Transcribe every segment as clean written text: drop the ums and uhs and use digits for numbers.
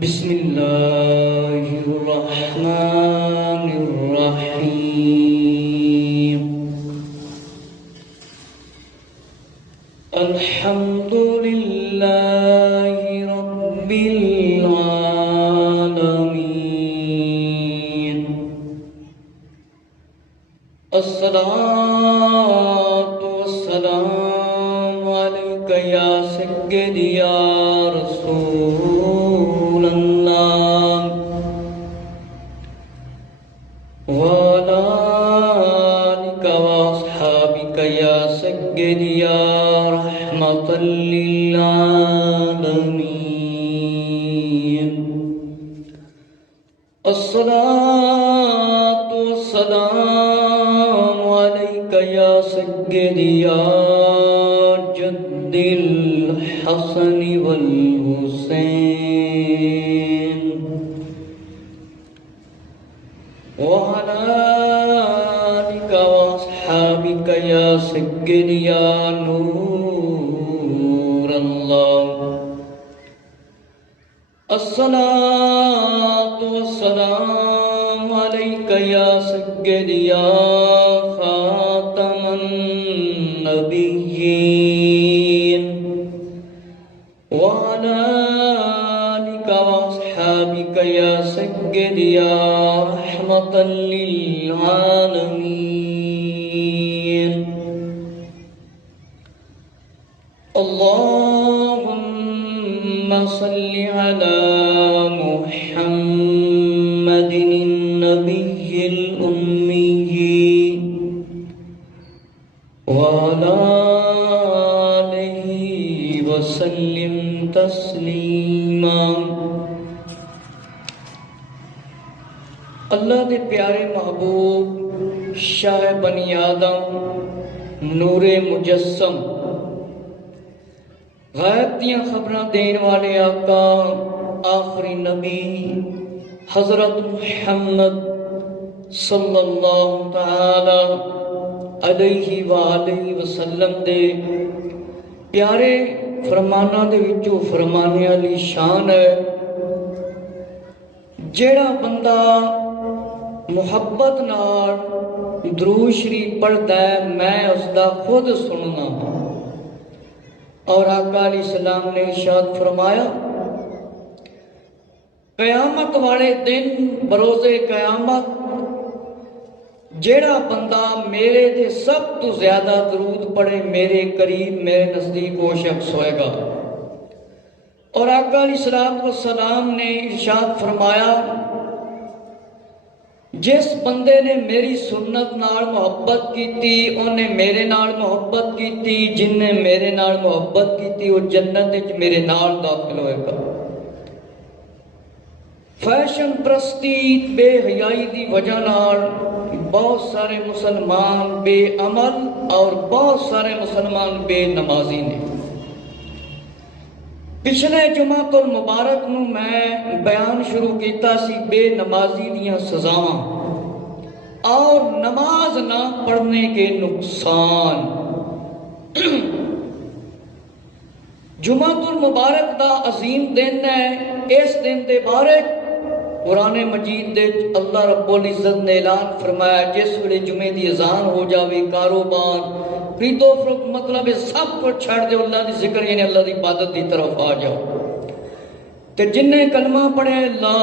بسم اللہ الرحمن الرحیم الحمد للہ رب العالمین الصلاة والسلام علیک یا سیدی یا رسول اللہ وعلی آلک واصحابک یا سیدی یا رحمۃ للعالمین الصلاة والسلام علیک یا سیدی یا جد الحسن والحسین وعلى آلك وأصحابك يا سيدي يا نور الله الصلاة والسلام عليك يا سيدي يا خاتم النبيين وعلى آلك وأصحابك يا سيدي يا رحمة للعالمين اللهم صل على محمد النبي الأمي وعلى آله وسلم تسلیما۔ اللہ دے پیارے محبوب شاہ بنی آدم نور مجسم غیب دیاں خبراں دین والے آقا آخری نبی حضرت محمد صلی اللہ تعالی علیہ وآلہ وسلم دے پیارے فرمانہ دے وچوں فرمانے والی شان ہے جیڑا بندہ محبت نال درود شریف پڑھدا ہے میں اس دا خود سننا۔ اور آقا علیہ السلام نے ارشاد فرمایا قیامت والے دن بروز قیامت جیڑا بندہ میرے دے سب تو زیادہ درود پڑھے میرے قریب میرے نزدیک وہ شخص ہوئے گا۔ اور آقا علیہ السلام نے ارشاد فرمایا جس بندے نے میری سنت نال محبت کیتی انہیں میرے نال محبت کیتی، جن نے میرے نال محبت کیتی وہ جنت وچ میرے نال داخل ہوئے گا۔ فیشن پرستی بے حیائی دی وجہ نال بہت سارے مسلمان بے عمل اور بہت سارے مسلمان بے نمازی نے۔ پچھلے جمعہ المبارک نو میں بیان شروع کیتا سی بے نمازی دیاں سزاواں اور نماز نہ پڑھنے کے نقصان۔ جمعہ المبارک دا عظیم دن ہے۔ اس دن دے بارے قرآن مجید دے اللہ رب العزت نے اعلان فرمایا جس ویلے جمعے دی اذان ہو جاوے کاروبار خرید و فروخت مطلب سب کو چھڑ دے اللہ دی ذکر یعنی اللہ دی عبادت دی طرف آ جاؤ۔ تے جن نے کلمہ پڑھے لا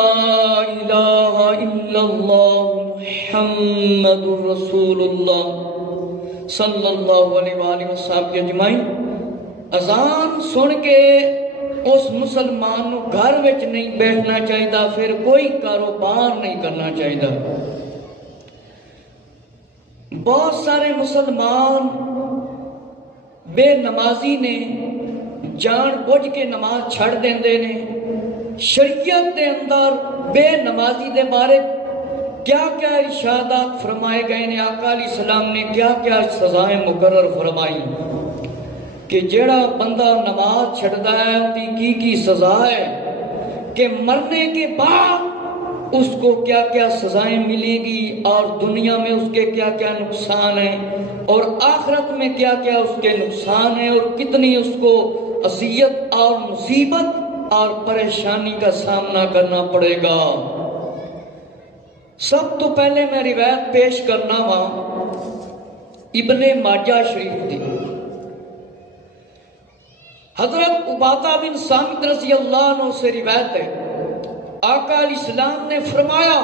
الہ الا اللہ محمد رسول اللہ صلی اللہ علیہ وآلہ وسلم اجمعین، اذان سن کے اس مسلمان نو گھر وچ نہیں بیٹھنا چاہیے، پھر کوئی کاروبار نہیں کرنا چاہیے۔ بہت سارے مسلمان بے نمازی نے جان بوجھ کے نماز چھڑ دیندے نے۔ شریعت دے اندر بے نمازی دے بارے کیا کیا ارشادات فرمائے گئے نے، آقا علیہ السلام نے کیا کیا سزائیں مقرر فرمائی کہ جیڑا بندہ نماز چھڑدا ہے ان کی سزا ہے کہ مرنے کے بعد اس کو کیا کیا سزائیں ملیں گی اور دنیا میں اس کے کیا کیا نقصان ہیں اور آخرت میں کیا کیا اس کے نقصان ہیں اور کتنی اس کو اذیت اور مصیبت اور پریشانی کا سامنا کرنا پڑے گا۔ سب تو پہلے میں روایت پیش کرنا وا ابن ماجہ شریف دی۔ حضرت عبادہ بن صامت رضی اللہ عنہ سے روایت ہے، آقا علیہ السلام نے فرمایا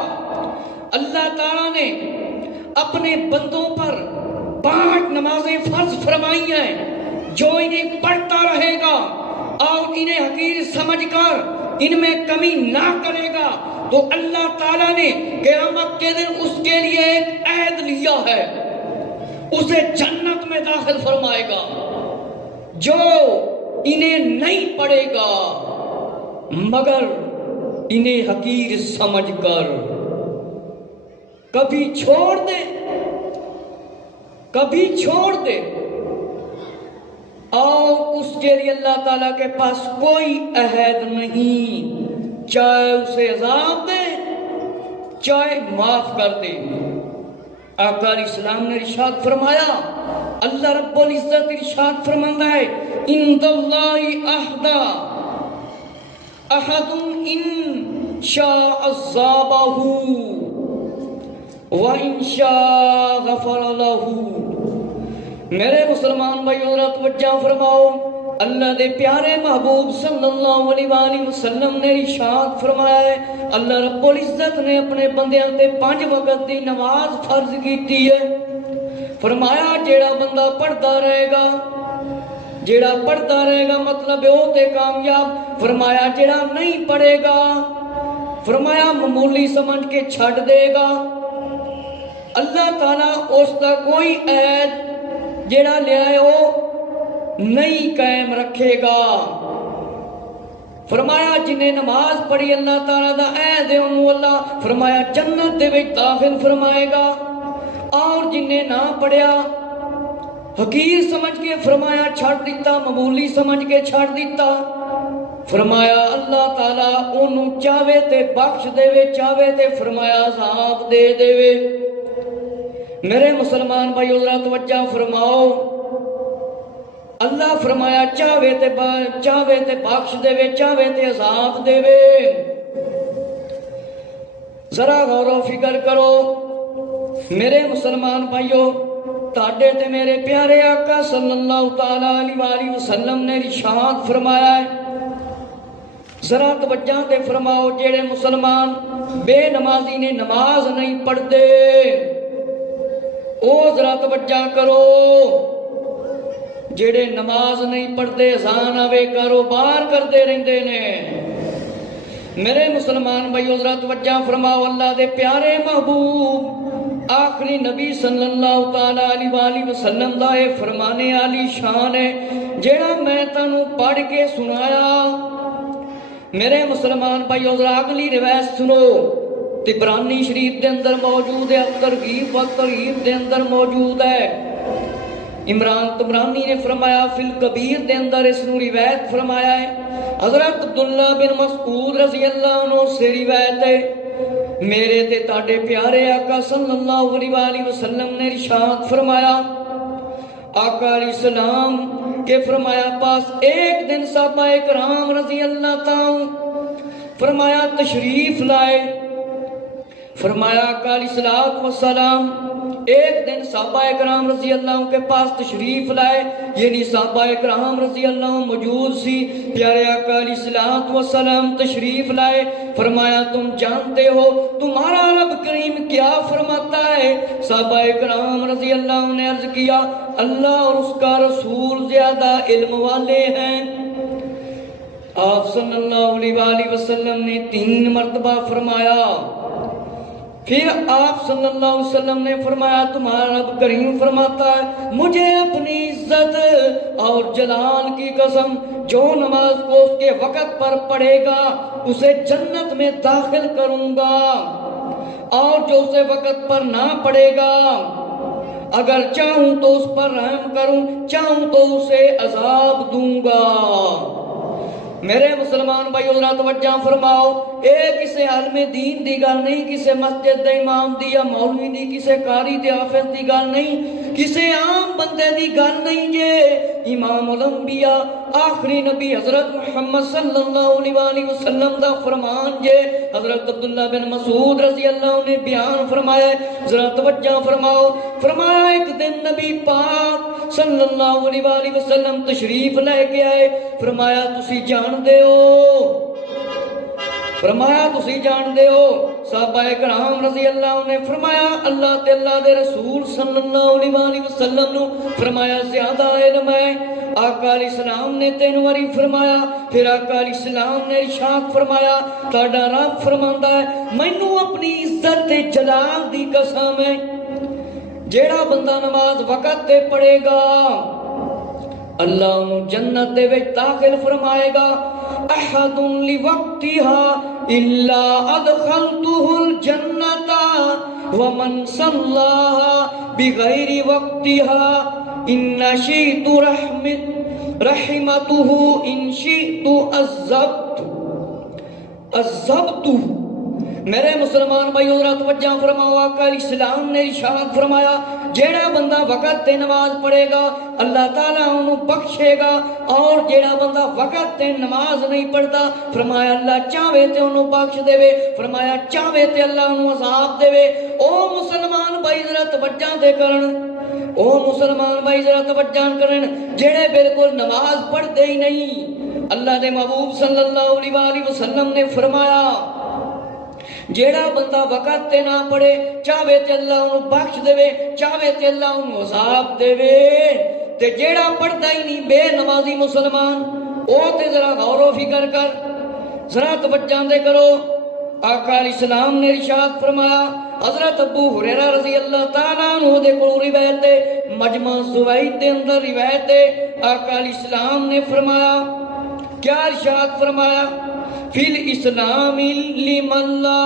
اللہ تعالیٰ نے اپنے بندوں پر 5 نمازیں فرض فرمائی ہیں، جو انہیں پڑھتا رہے گا اور انہیں حقیر سمجھ کر ان میں کمی نہ کرے گا تو اللہ تعالیٰ نے قیامت کے دن اس کے لیے ایک عہد لیا ہے، اسے جنت میں داخل فرمائے گا۔ جو انہیں نہیں پڑھے گا مگر انہیں حقیر سمجھ کر کبھی چھوڑ دے اور اس کے لیے اللہ تعالیٰ کے پاس کوئی عہد نہیں، چاہے اسے عذاب دے چاہے معاف کر دے۔ آقا علیہ السلام نے ارشاد فرمایا، اللہ رب العزت ارشاد فرماتا ہے عند اللہ احدا احد ان شاء عذابہ وَإِن شَاءَ غَفَرَ لَهُ۔ میرے مسلمان بھائیو ذرا توجہ فرماؤ، اللہ دے پیارے محبوب صلی اللہ علیہ وآلہ وسلم نے ارشاد فرمایا ہے، اللہ رب العزت نے اپنے بندیاں تے 5 وقت دی نماز فرض کیتی ہے۔ فرمایا جیڑا بندہ پڑھتا رہے گا مطلب وہ تے کامیاب۔ فرمایا جیڑا نہیں پڑھے گا فرمایا معمولی سمجھ کے چھڑ دے گا، اللہ تعالیٰ اس کا کوئی عہد جیڑا لیا ہے وہ نہیں قائم رکھے گا۔ فرمایا جنہیں نماز پڑھی اللہ تعالیٰ دا عہد ہے انہوں اللہ فرمایا جنت دے وچ داخل فرمائے گا، اور جنہیں نہ پڑھیا حقیر سمجھ کے فرمایا چھڑ دیتا، معمولی سمجھ کے چھڑ دیتا، فرمایا اللہ تعالیٰ انہوں چاہے تے بخش دے چاہے تے فرمایا عذاب دے دے۔ میرے مسلمان بھائیو ذرا توجہ فرماؤ، اللہ فرمایا چاہے تے بخش دے چاہے تے عذاب دے۔ ذرا غور و فکر کرو میرے مسلمان بھائیو، تاڑے تے میرے پیارے آقا صلی اللہ تعالیٰ علیہ وآلہ وسلم نے ارشاد فرمایا ہے، ذرا توجہ تے فرماؤ جیڑے مسلمان بے نمازی نے نماز نہیں پڑھ دے او ذرا توجہ کرو، جیڑے نماز نہیں پڑھ دے اذان آوے کاروبار کردے رہندے نے۔ میرے مسلمان بھائیو ذرا توجہ فرماؤ، اللہ دے پیارے محبوب آخری نبی صلی اللہ تعالیٰ علیہ وآلہ وسلم دا اے فرمانے علی شان ہے جیڑا میں تانوں پڑھ کے سنایا۔ میرے مسلمان بھائیو ذرا اگلی روایت سنو، طبرانی شریف دے اندر موجود ہے، ترغیب و ترہیب دے اندر موجود ہے۔ عمران طبرانی نے فرمایا فی الکبیر دے اندر اس نو روایت فرمایا ہے، حضرت عبداللہ بن مسعود رضی اللہ عنہ سے روایت ہے، میرے تے تاڑے پیارے آقا صلی اللہ علیہ وآلہ وسلم نے ارشاد فرمایا، آقا علیہ السلام کے فرمایا پاس ایک دن صحابہ کرام رضی اللہ تعالی فرمایا تشریف لائے، فرمایا آقا علیہ السلام ایک دن صحابہ کرام رضی اللہ عنہ کے پاس تشریف لائے، یعنی صحابہ کرام رضی اللہ عنہ موجود سی، پیارے آقا علیہ السلام تشریف لائے، فرمایا تم جانتے ہو تمہارا رب کریم کیا فرماتا ہے؟ صحابہ کرام رضی اللہ عنہ نے عرض کیا اللہ اور اس کا رسول زیادہ علم والے ہیں۔ آپ صلی اللہ علیہ وآلہ وسلم نے 3 مرتبہ فرمایا، پھر آپ صلی اللہ علیہ وسلم نے فرمایا تمہارا رب کریم فرماتا ہے مجھے اپنی عزت اور جلال کی قسم جو نماز کو اس کے وقت پر پڑھے گا اسے جنت میں داخل کروں گا، اور جو اسے وقت پر نہ پڑھے گا اگر چاہوں تو اس پر رحم کروں، چاہوں تو اسے عذاب دوں گا۔ میرے مسلمان بھائیو ذرا توجہ فرماؤ، کسے عالم دین دی گل نہیں، کسے مسجد دے امام دی یا مولوی دی، کسے قاری تے حافظ دی گل نہیں، کسے عام بندے دی گل نہیں، امام الانبیاء آخری نبی حضرت محمد صلی اللہ علیہ وسلم دا فرمان جے حضرت عبداللہ بن مسعود رضی اللہ عنہ نے بیان فرمایا ہے، ذرا توجہ فرماؤ، فرمایا ایک دن نبی پاک صلی اللہ علیہ وسلم تشریف لے کے آئے، فرمایا تسی جان دے ہو، فرمایا تسی جان دے ہو، صحابہ کرام رضی اللہ عنہ نے فرمایا اللہ تے اللہ دے رسول صلی اللہ علیہ وسلم نو فرمایا زیادہ علم ہے۔ آقا علیہ السلام نے 3 واری فرمایا، پھر آقا علیہ السلام نے ارشاد فرمایا تہاڈا رب فرماندا ہے مینوں اپنی عزت تے جلال دی قسم ہے جیڑا بندہ نماز وقت تے پڑھے گا اللہ انہوں جنت دے وچ داخل فرمائے گا، احد لوقتها الا ادخلته الجنة ومن صلاها بغیر وقتها ان شئت رحمته ان شئت عذبته۔ میرے مسلمان بھائی ذرا توجہ فرماؤ، آقا علیہ السلام نے ارشاد فرمایا جیڑا بندہ وقت تے نماز پڑھے گا اللہ تعالیٰ انہوں بخشے گا، اور جیڑا بندہ وقت تے نماز نہیں پڑھتا فرمایا اللہ چاہے تے انہوں بخش دے وے، فرمایا چاہے تے اللہ انہوں عذاب دے وے۔ او مسلمان بھائی ذرا توجہ دے کرن، او مسلمان بھائی ذرا توجہ کرن جیڑے بالکل نماز پڑھتے ہی نہیں، اللہ دے محبوب صلی اللہ علیہ وسلم نے فرمایا جیڑا بندہ وقت تے نہ پڑھے چاہے تے اللہ انہوں بخش دے، چاہے تے اللہ انہوں عذاب دے، تے جیڑا پڑھتا ہی نہیں بے نمازی مسلمان او تے ذرا غور و فکر کر، ذرا توجہ دے کرو۔ آقا علیہ السلام نے ارشاد فرمایا، حضرت ابو ہریرہ رضی اللہ تعالیٰ عنہ دے کو روایت ہے، مجمع الزوائد دے اندر روایت ہے، آقا علیہ السلام نے فرمایا کیا ارشاد فرمایا، فی الاسلام لمن لا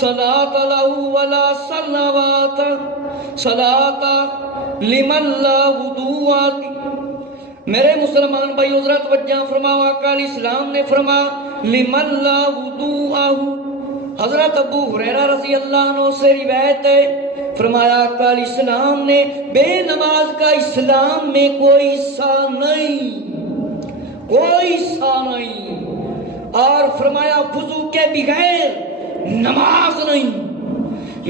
صلاۃ لہ ولا صلوات صلاۃ لمن لا وضوء۔ میرے مسلمان بھائی حضرت وجہ فرماؤ، آقا علیہ السلام نے فرمایا لمن لا وضوء۔ حضرت ابو ہریرہ رضی اللہ عنہ سے روایت ہے، فرمایا آقا علیہ السلام نے بے نماز کا اسلام میں کوئی حصہ نہیں، کوئی حصہ نہیں، اور فرمایا وضو کے بغیر نماز نہیں۔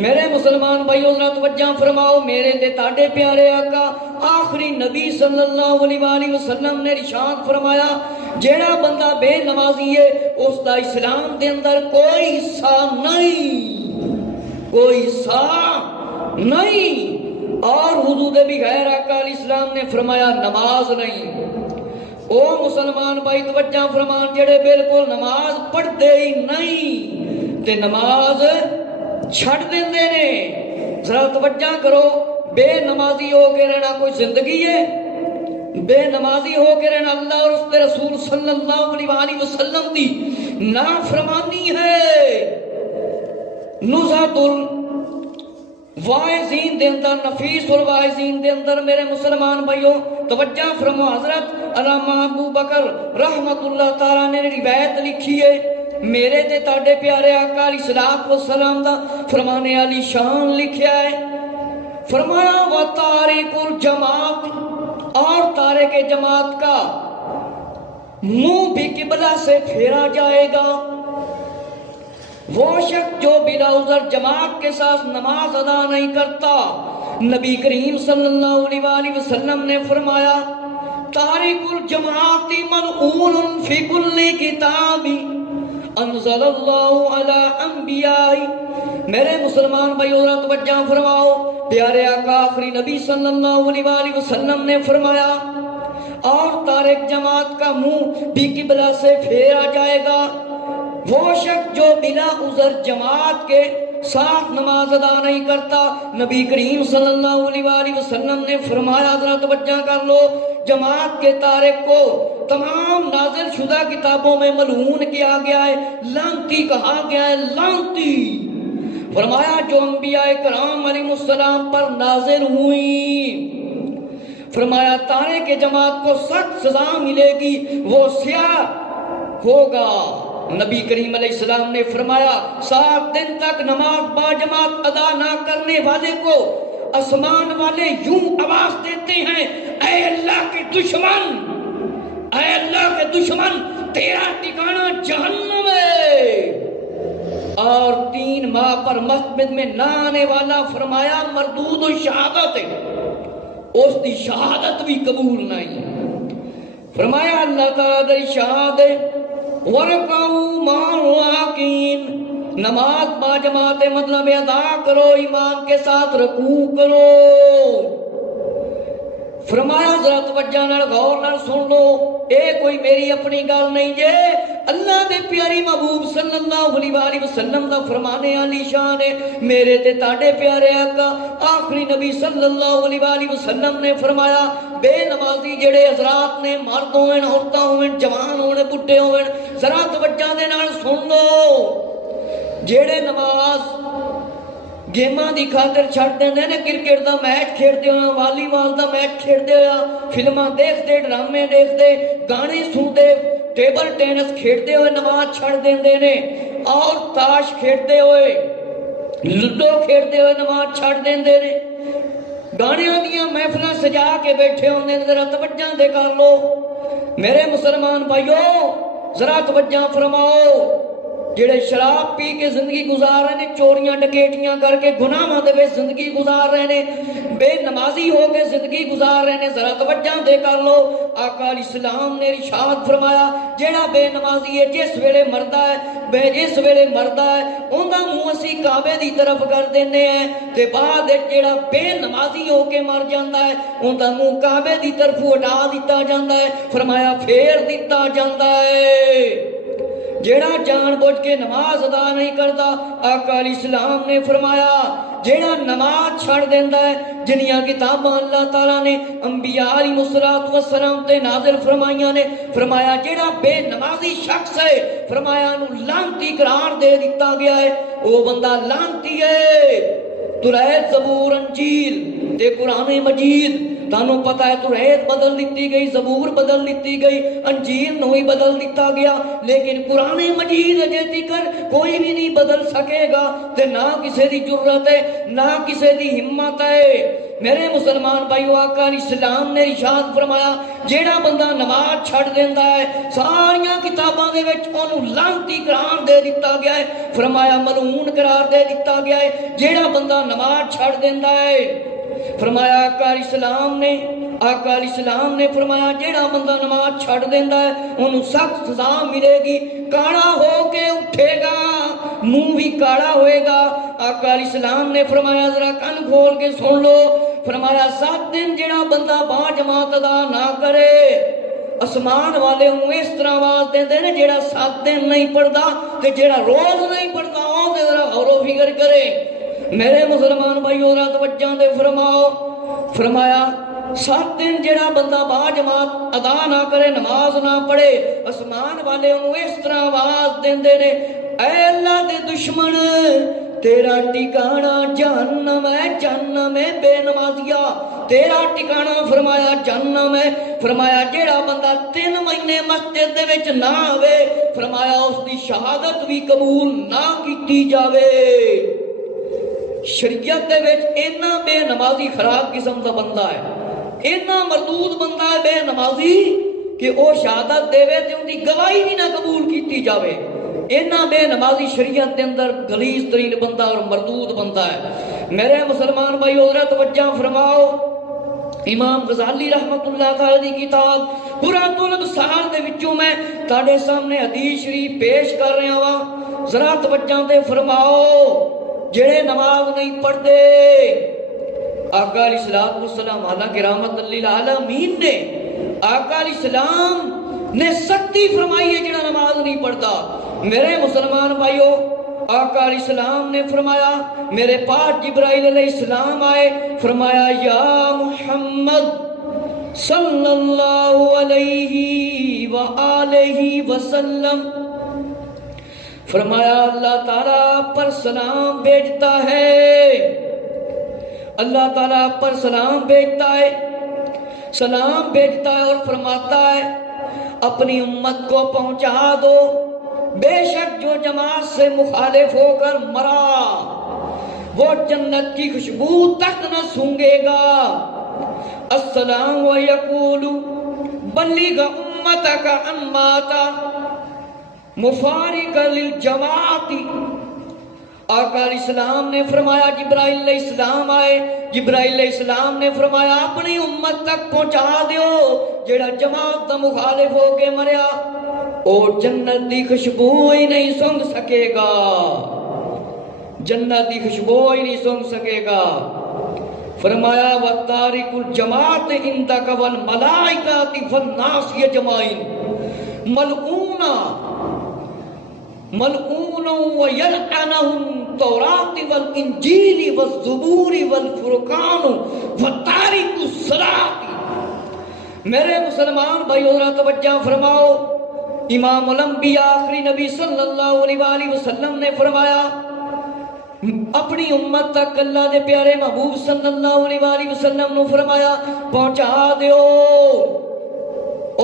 میرے مسلمان بھائیو ذرا توجہ فرماؤ، میرے تے تاڈے پیارے آقا آخری نبی صلی اللہ علیہ وسلم نے ارشاد فرمایا جیڑا بندہ بے نمازی ہے اس دا اسلام دے اندر کوئی حصہ نہیں، کوئی حصہ نہیں، اور وضو دے بغیر آقا علیہ السلام نے فرمایا نماز نہیں۔ او مسلمان بھائی توجہ فرمان جڑے بالکل نماز پڑھتے ہی نہیں تے نماز چھڑ دیندے نے، ذرا توجہ کرو، بے نمازی ہو کے رہنا کوئی زندگی ہے؟ بے نمازی ہو کے رہنا اللہ اور اس کے رسول صلی اللہ علیہ وسلم دی نافرمانی ہے۔ نزہۃ الواعظین دے اندر، نفیس الواعظین دے اندر میرے مسلمان بھائیوں توجہ فرمو، حضرت علامہ ابو بکر رحمت اللہ تعالیٰ نے روایت لکھی ہے، میرے تے تاڈے پیارے آقا علیہ الصلوۃ والسلام دا فرمانے علی شان لکھیا ہے، فرمایا وَتَارِكُ الْجَمَاعَةِ، اور تارک جماعت کا منہ بھی قبلہ سے پھیرا جائے گا، وہ شخص جو بلا عذر جماعت کے ساتھ نماز ادا نہیں کرتا۔ نبی کریم صلی اللہ علیہ وسلم نے فرمایا تارک الجماعت ملعون فی کل کتاب انزل اللہ علی انبیائی۔ میرے مسلمان بھائی اور توجہ فرماؤ، پیارے آقا آخری نبی صلی اللہ علیہ وسلم نے فرمایا اور تارک جماعت کا منہ بھی قبلہ سے پھیرا جائے گا، وہ شخص جو بلا عذر جماعت کے ساتھ نماز ادا نہیں کرتا۔ نبی کریم صلی اللہ علیہ وسلم نے فرمایا، ذرا توجہ کر لو، جماعت کے تارک کو تمام نازل شدہ کتابوں میں ملعون کیا گیا ہے، لعنتی کہا گیا ہے، لعنتی۔ فرمایا جو انبیاء کرام علیہ السلام پر نازل ہوئی، فرمایا تارک کے جماعت کو سخت سزا ملے گی، وہ سیاہ ہوگا۔ نبی کریم علیہ السلام نے فرمایا 7 دن تک نماز با جماعت ادا نہ کرنے والے کو آسمان والے یوں آواز دیتے ہیں، اے اللہ کے دشمن، اے اللہ کے دشمن، تیرا ٹھکانہ جہنم ہے۔ اور 3 ماہ پر مسجد میں نہ آنے والا فرمایا مردود شہادت ہے، اس دی شہادت بھی قبول نہیں۔ فرمایا اللہ تعالیٰ دی شہادت وَرَكَعُوا مَعَ الرَّاكِعِينَ، نماز با جماعت مطلب ادا کرو، ایمان کے ساتھ رکوع کرو۔ فرمایا ذرا توجہ نال غور نال سن لو، اے کوئی میری اپنی گل نہیں جے، اللہ دے پیاری محبوب صلی اللہ علیہ وآلہ وسلم دا فرمانے علی شان ہے۔ میرے تے تاڑے پیارے آقا آخری نبی صلی اللہ علیہ وآلہ وسلم نے فرمایا بے نمازی جڑے حضرات نے، مرد ہوئن عورتاں ہوئن جوان ہوئن بڈھے ہوئن، ذرا توجہ دے نال سن لو، جڑے نماز گیماں دی خاطر چھڑ دیندے نے، کرکٹ دا میچ کھیڈدے ہویا، والی بال دا میچ کھیڈدے ہویا، فلماں دیکھدے، ڈرامے دیکھدے، گانے سندے، ٹیبل ٹینس کھیڈدے ہوئے نماز چھڑ دیندے نے، اور تاش کھیڈدے ہوئے، لڈو کھیڈدے ہوئے نماز چھڑ دیندے نے، گانیاں دیاں محفلاں سجا کے بیٹھے ہوندے نے۔ ذرا توجہ دے کر لو میرے مسلمان بھائیو، ذرا توجہ فرماؤ، جڑے شراب پی کے زندگی گزار رہے ہیں، چوریاں ڈکیٹیاں کر کے گناہاں دے وچ زندگی گزار رہے ہیں، بے نمازی ہو کے زندگی گزار رہے ہیں، ذرا توجہ دے کر لو، آقا علیہ السلام نے ارشاد فرمایا جڑا بے نمازی ہے جس ویلے مردا ہے، جس ویلے مردا ہے اوندا منہ اسی کعبے دی طرف کر دینے ہیں، تے بعد جڑا بے نمازی ہو کے مر جاندا ہے اوندا منہ کعبے دی طرف ہٹا دتا جاندا ہے، فرمایا پھیر دتا جاندا ہے۔ جیڑا جان بوجھ کے نماز ادا نہیں کرتا، آقا علیہ السلام نے فرمایا جیڑا نماز چھڑ دیندا ہے، جنیاں کتاباں اللہ تعالیٰ نے انبیاء علیہ السلام تے نازل فرمائیاں نے، فرمایا جیڑا بے نمازی شخص ہے، فرمایا انہوں لعنتی قرار دے دیتا گیا ہے، وہ بندہ لعنتی ہے۔ توریت، زبور، انجیل تے قرآن مجید، تانوں پتہ ہے توریت بدل دیتی گئی، زبور بدل دیتی گئی، انجیل نو ہی بدل دیتا گیا، لیکن قرآن مجید اجے تکر کوئی بھی نہیں بدل سکے گا، تے نہ کسے دی جرت ہے نہ کسے دی ہمت ہے۔ میرے مسلمان بھائیو، آقا علیہ السلام نے ارشاد فرمایا جیڑا بندہ نماز چھڑ دیندا ہے ساریاں کتاباں دے وچ اونوں لعنتی قرار دے دتا گیا ہے، فرمایا ملعون قرار دے دتا گیا ہے جیڑا بندہ نماز چھڑ دیندا ہے۔ فرمایا آقا علیہ السلام نے فرمایا جیڑا بندہ نماز چھڑ دیندا ہے انہوں سخت سزا ملے گی، کاڑا ہو کے اٹھے گا، منہ بھی کاڑا ہوئے گا۔ آقا علیہ السلام نے فرمایا ذرا کن کھول کے سن لو، فرمایا 7 دن جیڑا بندہ با جماعت ادا نہ کرے، اسمان والے انہوں اس طرح آواز دیندے نے جیڑا 7 دن نہیں پڑھدا تے جیڑا روز نہیں پڑھدا او تے ذرا غور و فکر کرے۔ میرے مسلمان بھائیو ذرا توجہ دے فرماؤ، فرمایا 7 دن جڑا بندہ با جماعت ادا نہ کرے، نماز نہ پڑھے، اسمان والے انہوں اس طرح آواز دیندے نے اے اللہ دے دشمن تیرا ٹھکانہ جہنم ہے، جہنم ہے بے نمازیا، تیرا ٹھکانہ فرمایا جہنم ہے۔ فرمایا جیڑا بندہ 3 مہینے مسجد دے وچ نہ آوے، فرمایا اس دی شہادت بھی قبول نہ کیتی جاوے۔ شریعت دے وچ اینا بے نمازی خراب قسم دا بندہ ہے، اینا مردود بندہ ہے بے نمازی کہ او شہادت دے وے تے ان دی گواہی بھی نہ قبول کیتی جاوے، اینا بے نمازی شریعت دے اندر غلیظ ترین بندہ اور مردود بندہ ہے۔ میرے مسلمان بھائی حضرت توجہ فرماؤ، امام غزالی رحمت اللہ تعالی دی کتاب قرۃ الابصار دے وچوں میں تاڑے سامنے حدیث شریف پیش کر رہا ہاں، ذرا توجہ دے فرماؤ۔ جڑے نماز نہیں پڑھتے، آقا علیہ السلام حالانکہ رحمت للعالمین نے، آقا علیہ السلام نے سختی فرمائی ہے جڑا نماز نہیں پڑھتا۔ میرے مسلمان بھائیو، آقا علیہ السلام نے فرمایا میرے پاس جبرائیل علیہ السلام آئے، فرمایا یا محمد صلی اللہ علیہ وآلہ وسلم، فرمایا اللہ تعالیٰ پر سلام بھیجتا ہے، اللہ تعالیٰ پر سلام بھیجتا ہے، سلام بھیجتا ہے اور فرماتا ہے اپنی امت کو پہنچا دو، بے شک جو جماعت سے مخالف ہو کر مرا وہ جنت کی خوشبو تک نہ سونگے گا۔ السلام ويقول بلغ امتك ان مات مفارق للجماعت۔ آقا علیہ السلام نے فرمایا جبرائیل علیہ السلام آئے، جبرائیل علیہ السلام نے فرمایا اپنی امت تک پہنچا دیو جیڑا جماعت دا مخالف ہو کے مریا او جنت دی خوشبو ہی نہیں سونگ سکے گا، جنت دی خوشبو ہی نہیں سونگ سکے گا۔ فرمایا وَتَارِكُ الْجَمَاعَةِ عِنْدَكَ وَالْمَلَائِكَةِ وَالنَّاسِ يَجْمَعِينَ ملعونا وَيَلْعَنَهُمْ التَّوْرَاةِ وَالْإِنْجِيلِ وَالزُّبُورِ وَالْفُرْقَانُ وَتَارِكُ الصَّلَاةِ۔ میرے مسلمان بھائیو ذرا توجہ فرماؤ، امام الانبیاء آخری نبی صلی اللہ علیہ وآلہ وسلم نے فرمایا اپنی امت تک اللہ دے پیارے محبوب صلی اللہ علیہ وآلہ وسلم نے فرمایا پہنچا دیو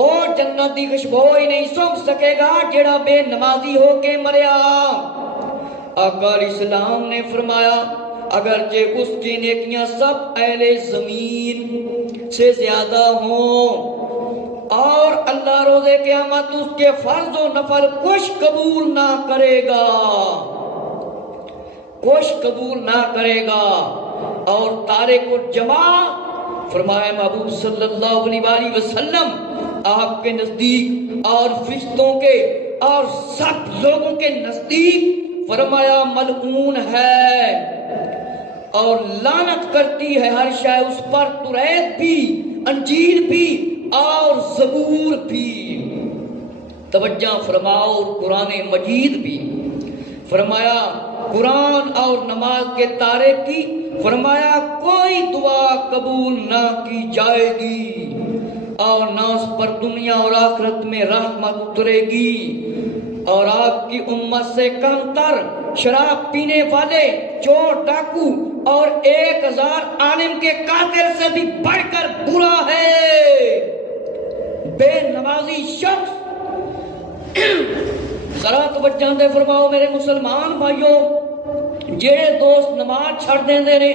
اور جنت دی خوشبو ہی نہیں سونگ سکے گا جڑا بے نمازی ہو کے مریا۔ آقا علیہ السلام نے فرمایا اگرچہ اس کی نیکیاں سب اہل زمین سے زیادہ ہوں اور اللہ روز قیامت اس کے فرض و نفل کچھ قبول نہ کرے گا، کچھ قبول نہ کرے گا، اور تارک الجماع فرمایا محبوب صلی اللہ علیہ وآلہ وسلم آپ کے نزدیک اور فرشتوں کے اور سب لوگوں کے نزدیک فرمایا ملعون ہے اور لعنت کرتی ہے ہر شے اس پر، توریت بھی، انجیل بھی اور زبور بھی۔ توجہ فرماؤ، قرآن مجید بھی فرمایا قرآن اور نماز کے تارک کی فرمایا کوئی دعا قبول نہ کی جائے گی اور نہ اس پر دنیا اور آخرت میں رحمت اترے گی، اور آپ کی امت سے کم تر شراب پینے والے، چور، ڈاکو اور 1000 عالم کے قاتل سے بھی بڑھ کر برا ہے بے نمازی شخص۔ ذرا توجہ دے فرماؤ میرے مسلمان بھائیو، جڑے دوست نماز چھڑ دیندے نے،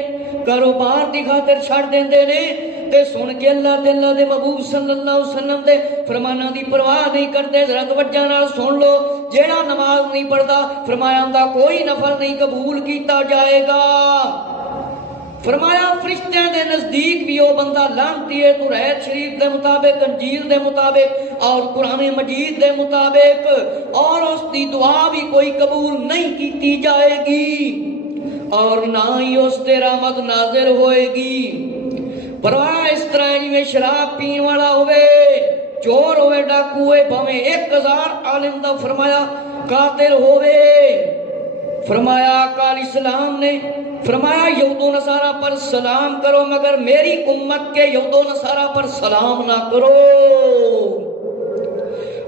کاروبار دی خاطر چھڑ دیندے نے تے سن کے اللہ تے اللہ دے محبوب صلی اللہ علیہ وسلم دے فرماناں دی پرواہ نہیں کرتے، ذرا توجہ نال سن لو، جیڑا نماز نہیں پڑھدا فرمایا اوندا کوئی نفل نہیں قبول کیتا جائے گا۔ فرمایا فرشتیاں دے نزدیک بھی وہ بندہ لعنتی ہے، توریت شریف دے مطابق، انجیل دے مطابق اور قرآن مجید دے مطابق، اور اس دی دعا بھی کوئی قبول نہیں کیتی جائے گی اور نہ ہی اس تے رحمت نازل ہوئے گی۔ پرواہ اس طرح جی شراب پین والا ہوئے، چور ہوئے، ڈاکو ہوئے، بھویں 1000 عالم دا فرمایا قاتل ہوئے، فرمایا آقا علیہ السلام نے فرمایا یہود و نصارہ پر سلام کرو مگر میری امت کے یہود و نصارہ پر سلام نہ کرو۔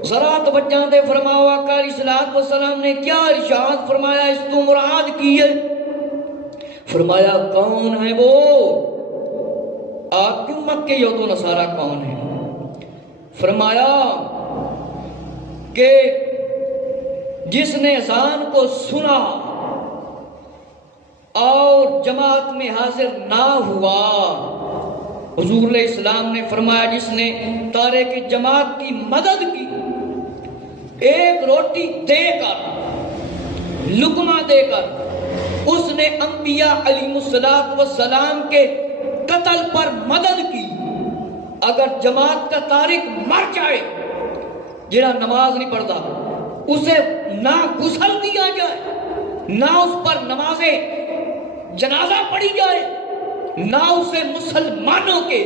ذرا توجہ دے فرماؤ، آقا علیہ السلام نے کیا ارشاد فرمایا، اس تو مراد کی ہے؟ فرمایا کون ہے وہ؟ آپ کی امت کے یہود و نصارہ کون ہیں؟ فرمایا کہ جس نے اذان کو سنا اور جماعت میں حاضر نہ ہوا، حضور علیہ السلام نے فرمایا جس نے تارک جماعت کی مدد کی، ایک روٹی دے کر، لقمہ دے کر، اس نے انبیاء علیہ السلام کے قتل پر مدد کی۔ اگر جماعت کا تارک مر جائے، جڑا نماز نہیں پڑھتا، اسے نہ غسل دیا جائے، نہ اس پر نماز جنازہ پڑھی جائے، نہ اسے مسلمانوں کے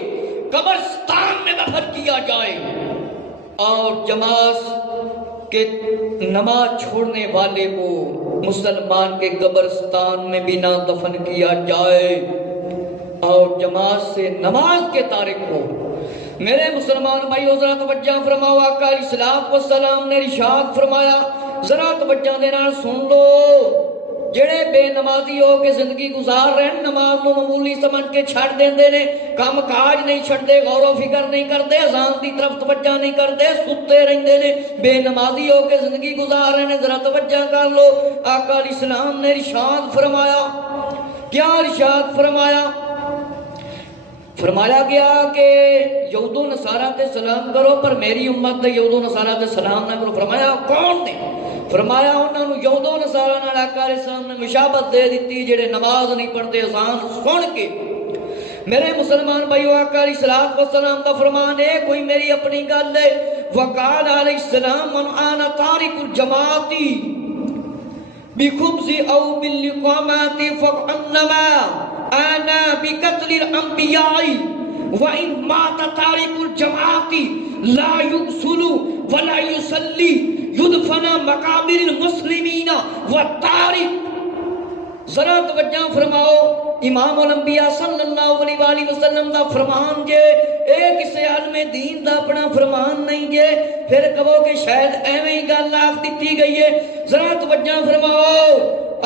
قبرستان میں دفن کیا جائے، اور جماعت کے نماز چھوڑنے والے کو مسلمان کے قبرستان میں بھی نہ دفن کیا جائے، اور جماعت سے نماز کے تارک کو۔ میرے مسلمان بھائیو ذرا توجہ فرماؤ، آقا علیہ السلام نے ارشاد فرمایا، ذرا توجہ دے نال سن لو، جڑے بے نمازی ہو کے زندگی گزار رہے ہیں، نماز نو معمولی سمجھ کے چھڑ دیندے نے، کام کاج نہیں چھڑتے، غور و فکر نہیں کرتے، اذان دی طرف توجہ نہیں کرتے، ستے رہندے نے، بے نمازی ہو کے زندگی گزار رہے ہیں، ذرا توجہ کر لو، آقا علیہ السلام نے ارشاد فرمایا، کیا ارشاد فرمایا؟ فرمایا گیا کہ یہود و نصارہ تے سلام کرو پر میری امت تے یہود و نصارہ تے سلام نہ کرو. فرمایا کون نے؟ فرمایا انہاں نوں یہود و نصارہ نال آقا علیہ السلام نے مشابہت دے دتی جڑے نماز نہیں پڑھتے اذان سن کے. میرے مسلمان بھائیو آقا علیہ الصلوۃ والسلام دا فرمان ہے کوئی میری اپنی گل ہے. وقال علیہ السلام من آنا تارک الجماعتی بخبز او باللقامات فانما آنا بقتل الانبیاء وان مات تارک الجماعت لا یغسل ولا یصلی یدفن مقابر المسلمین والتارک. ذرا توجہ فرماؤ امام الانبیاء صلی اللہ علیہ وآلہ وسلم دا فرمان جے اے کسے عالم دین دا اپنا فرمان نہیں جے پھر کہو کہ شاید ایویں ہی گل آکھ دتی گئی ہے. ذرا توجہ فرماؤ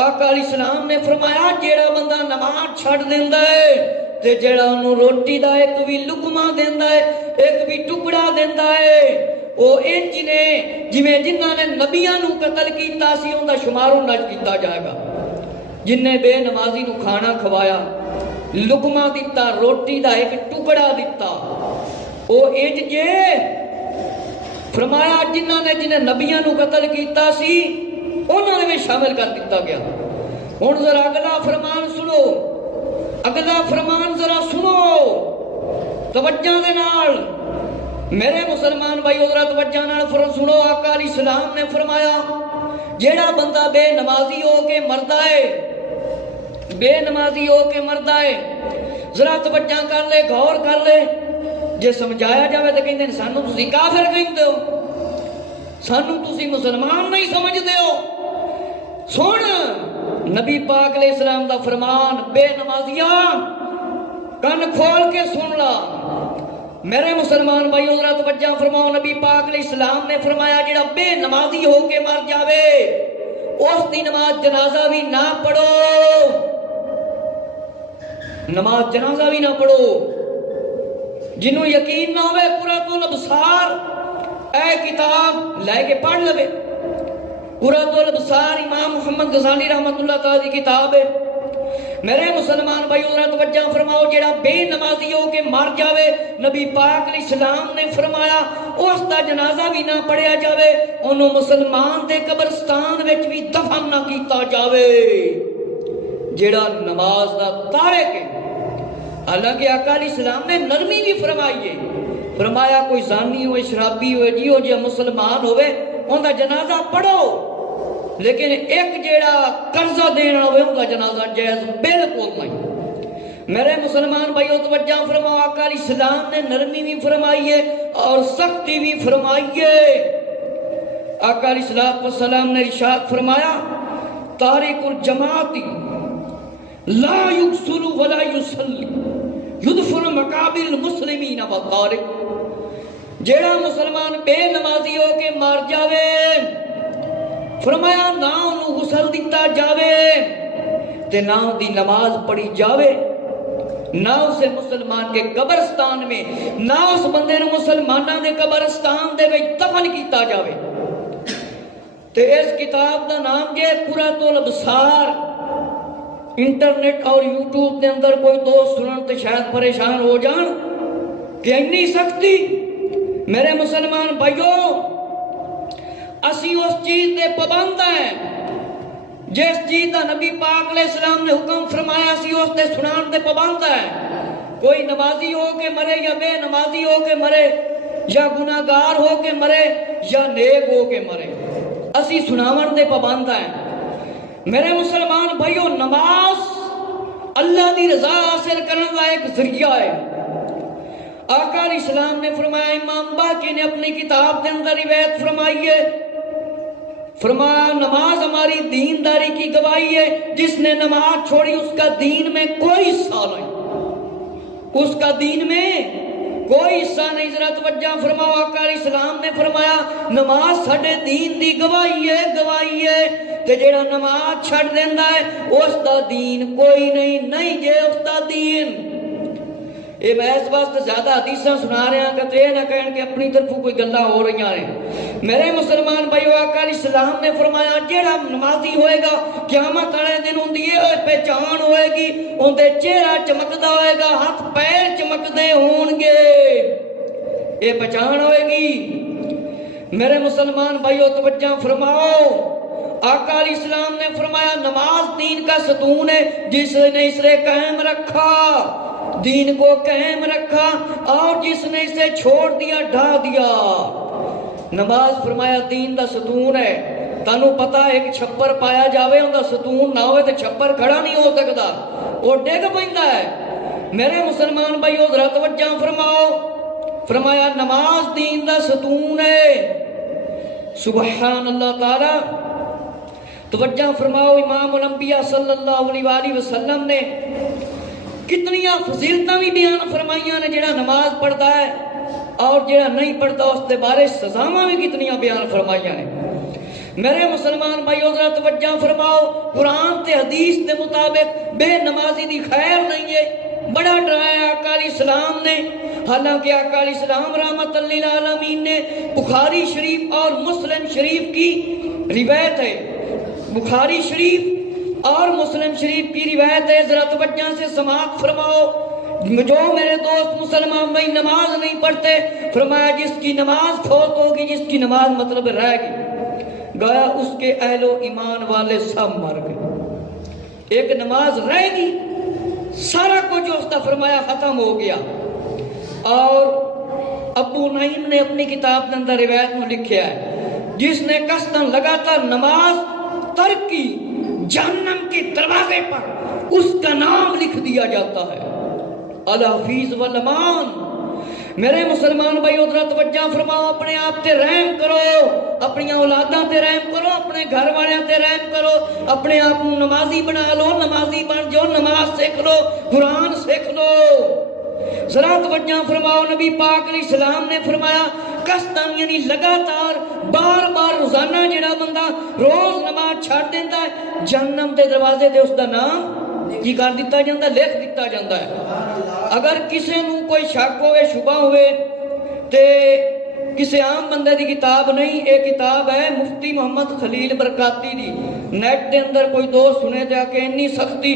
آقا علیہ السلام نے فرمایا جیڑا بندہ نماز چھڑ دیندا ہے تے جیڑا انہوں روٹی دا ایک بھی لقمہ دیندا ہے ایک بھی ٹکڑا دیندا ہے او انج نے جویں جنہاں نے نبیاں نو قتل کیتا سی اوندا شمار نہ کیتا جائے گا. جن نے بے نمازی نو کھانا کھوایا لقمہ دیتا روٹی دا ایک ٹکڑا دیتا او انج جے فرمایا جنہاں نے جنہیں نبیاں نو قتل کیتا سی انہوں نے بھی شامل کر دیتا گیا. ہن ذرا اگلا فرمان سنو اگلا فرمان ذرا سنو توجہ دے نال میرے مسلمان بھائی ذرا توجہ نال سنو. آقا علیہ السلام نے فرمایا جیڑا بندہ بے نمازی ہو کے مردا ہے بے نمازی ہو کے مردا ہے ذرا توجہ کر لے غور کر لے جے سمجھایا جاوے تے کہندے سانو تسی کافر کہندے ہو سانو تسی مسلمان نہیں سمجھدے ہو. سن نبی پاک علیہ السلام دا فرمان بے نمازیاں کن کھول کے سن لا میرے مسلمان بھائی ذرا توجہ فرماؤ. نبی پاک علیہ السلام نے فرمایا جڑا بے نمازی ہو کے مر جاوے اس دی نماز جنازہ بھی نہ پڑھو نماز جنازہ بھی نہ پڑھو. جنہوں یقین نہ ہوئے قرۃ الابصار اے کتاب لے کے پڑھ لے. قرۃ الابصار امام محمد غزالی رحمۃ اللہ تعالی کی کتاب ہے. میرے مسلمان بھائی ذرا توجہ فرماؤ جڑا بے نمازی ہو کے مر جاوے نبی پاک علیہ السلام نے فرمایا اس دا جنازہ بھی نہ پڑھیا جاوے انہوں مسلمان دے قبرستان وچ بھی دفن نہ کیتا جاوے جڑا نماز دا تارک ہے. حالانکہ آقا علیہ السلام نے نرمی بھی فرمائی ہے. فرمایا کوئی زانی ہوئے شرابی ہوئے جیو جی مسلمان ہوئے ان دا جنازہ پڑھو لیکن ایک جیڑا قرضہ دینا ہوئے ان کا جنازہ جائز بالکل نہیں. میرے مسلمان بھائیو توجہ فرماؤ آقا علیہ السلام نے نرمی بھی فرمائی ہے اور سختی بھی فرمائی ہے. آقا علیہ السلام نے ارشاد فرمایا تارک الجماعت لا یغسل ولا یصلی یدفن مقابر المسلمین والتارک. جیڑا مسلمان بے نمازی ہو کے مار جاوے فرمایا نہ انہوں غسل دیتا جاوے تے نہ دی نماز پڑھی جاوے نہ اسے مسلمان کے قبرستان میں نہ اس بندے نے مسلمانہ دے قبرستان دے وچ دفن کیتا جاوے. تے اس کتاب دا نام جے قرۃ الابصار. انٹرنیٹ اور یوٹیوب دے اندر کوئی دوست سنن تے شاید پریشان ہو جان کہ اتنی سختی. میرے مسلمان بھائیو اسی اس چیز دے پابند ہیں جس چیز دا نبی پاک علیہ السلام نے حکم فرمایا اسی اس دے سنان دے پابند ہیں. کوئی نمازی ہو کے مرے یا بے نمازی ہو کے مرے یا گناہگار ہو کے مرے یا نیک ہو کے مرے اسی سناون دے پابند ہیں. میرے مسلمان بھائیو نماز اللہ دی رضا حاصل کرنے کا ایک ذریعہ ہے. آقا علیہ السلام نے فرمایا امام باقی نے اپنی کتاب کے اندر روایت فرمائی ہے فرمایا نماز ہماری دینداری کی گواہی ہے جس نے نماز چھوڑی اس کا دین میں کوئی حصہ نہیں اس کا دین میں کوئی حصہ نہیں. ذرا توجہ فرماؤ آقا علیہ السلام نے فرمایا نماز ساڈے دین دی گواہی ہے تے جڑا نماز چھڑ دیندا ہے اس دا دین کوئی نہیں جے اس دا دین یہ میں اس واسطے زیادہ حدیثاں سنا رہا ہوں کہ یہ نہ کہیں کہ اپنی طرفوں کوئی گلاں ہو رہی ہیں۔ میرے مسلمان بھائیو، آقا علیہ السلام نے فرمایا جیڑا نمازی ہوئے گا قیامت والے دن اندی پہچان ہوئے گی، اندے چہرہ چمکدا ہوئے گا، ہاتھ پیر چمکدے ہون گے، یہ پہچان ہوئے گی۔ میرے مسلمان بھائیو توجہ فرماؤ، آقا علیہ السلام نے فرمایا نماز دین کا ستون ہے، جس نے اسے قائم رکھا، دین کو قائم رکھا، اور جس نے اسے چھوڑ دیا ڈھا دیا۔ نماز فرمایا دین دا ستون ہے۔ تانوں پتا ایک چھپر پایا جاوے ان دا ستون نہ ہوئے تو چھپر کھڑا نہیں ہو سکتا، وہ ڈگ پیندا ہے۔ میرے مسلمان بھائیو ذرا توجہ فرماؤ، فرمایا نماز دین دا ستون ہے۔ سبحان اللہ تعالی۔ توجہ فرماؤ، امام الانبیاء صلی اللہ علیہ وآلہ وسلم نے کتنیاں فضیلتاں بھی بیان فرمائیاں نے جڑا نماز پڑھتا ہے، اور جڑا نہیں پڑھتا اس کے بارے سزاواں بھی کتنیاں بیان فرمائیاں نے۔ میرے مسلمان بھائیو ذرا توجہ فرماؤ، قرآن تے حدیث کے مطابق بے نمازی دی خیر نہیں ہے، بڑا ڈرایا آقا علیہ السلام نے۔ حالانکہ آقا علیہ السلام رحمت للعالمین نے بخاری شریف اور مسلم شریف کی روایت ہے، بخاری شریف اور مسلم شریف کی روایت ہے، ذرا توجہ سے سماعت فرماؤ۔ جو میرے دوست مسلمان بھائی نماز نہیں پڑھتے، فرمایا جس کی نماز فوت ہوگی، جس کی نماز مطلب رہ گئی، گویا اس کے اہل و ایمان والے سب مر گئے۔ ایک نماز رہ گی، سارا کچھ اس کا فرمایا ختم ہو گیا۔ اور ابو نعیم نے اپنی کتاب کے اندر روایت میں لکھا ہے، جس نے قصداً لگاتار نماز ترک کی، جہنم کے دروازے پر اس کا نام لکھ دیا جاتا ہے، الحفیظ والامان۔ میرے مسلمان بھائی ادھر توجہ فرماؤ، اپنے آپ تے رحم کرو، اپنی اولاداں تے رحم کرو، اپنے گھر والوں تے رحم کرو، اپنے آپ نمازی بنا لو، نمازی بن جو، نماز سیکھ لو، قرآن سیکھ لو۔ ذرا توجہ فرماؤ، نبی پاک علیہ السلام نے فرمایا قصداً یعنی لگاتار بار بار روزانہ جڑا بندہ روز نماز چھڑ دیتا ہے، جہنم دے دروازے دے اس دا نام کی کر دیتا جاتا ہے، لکھ دیتا جاتا ہے۔ اگر کسی نو کوئی شک ہوئے شبہ ہوئے تے کسی عام بندے دی کتاب نہیں، ایک کتاب ہے مفتی محمد خلیل برکاتی دی، نیٹ دے اندر کوئی دوست سنے جا کے انی سختی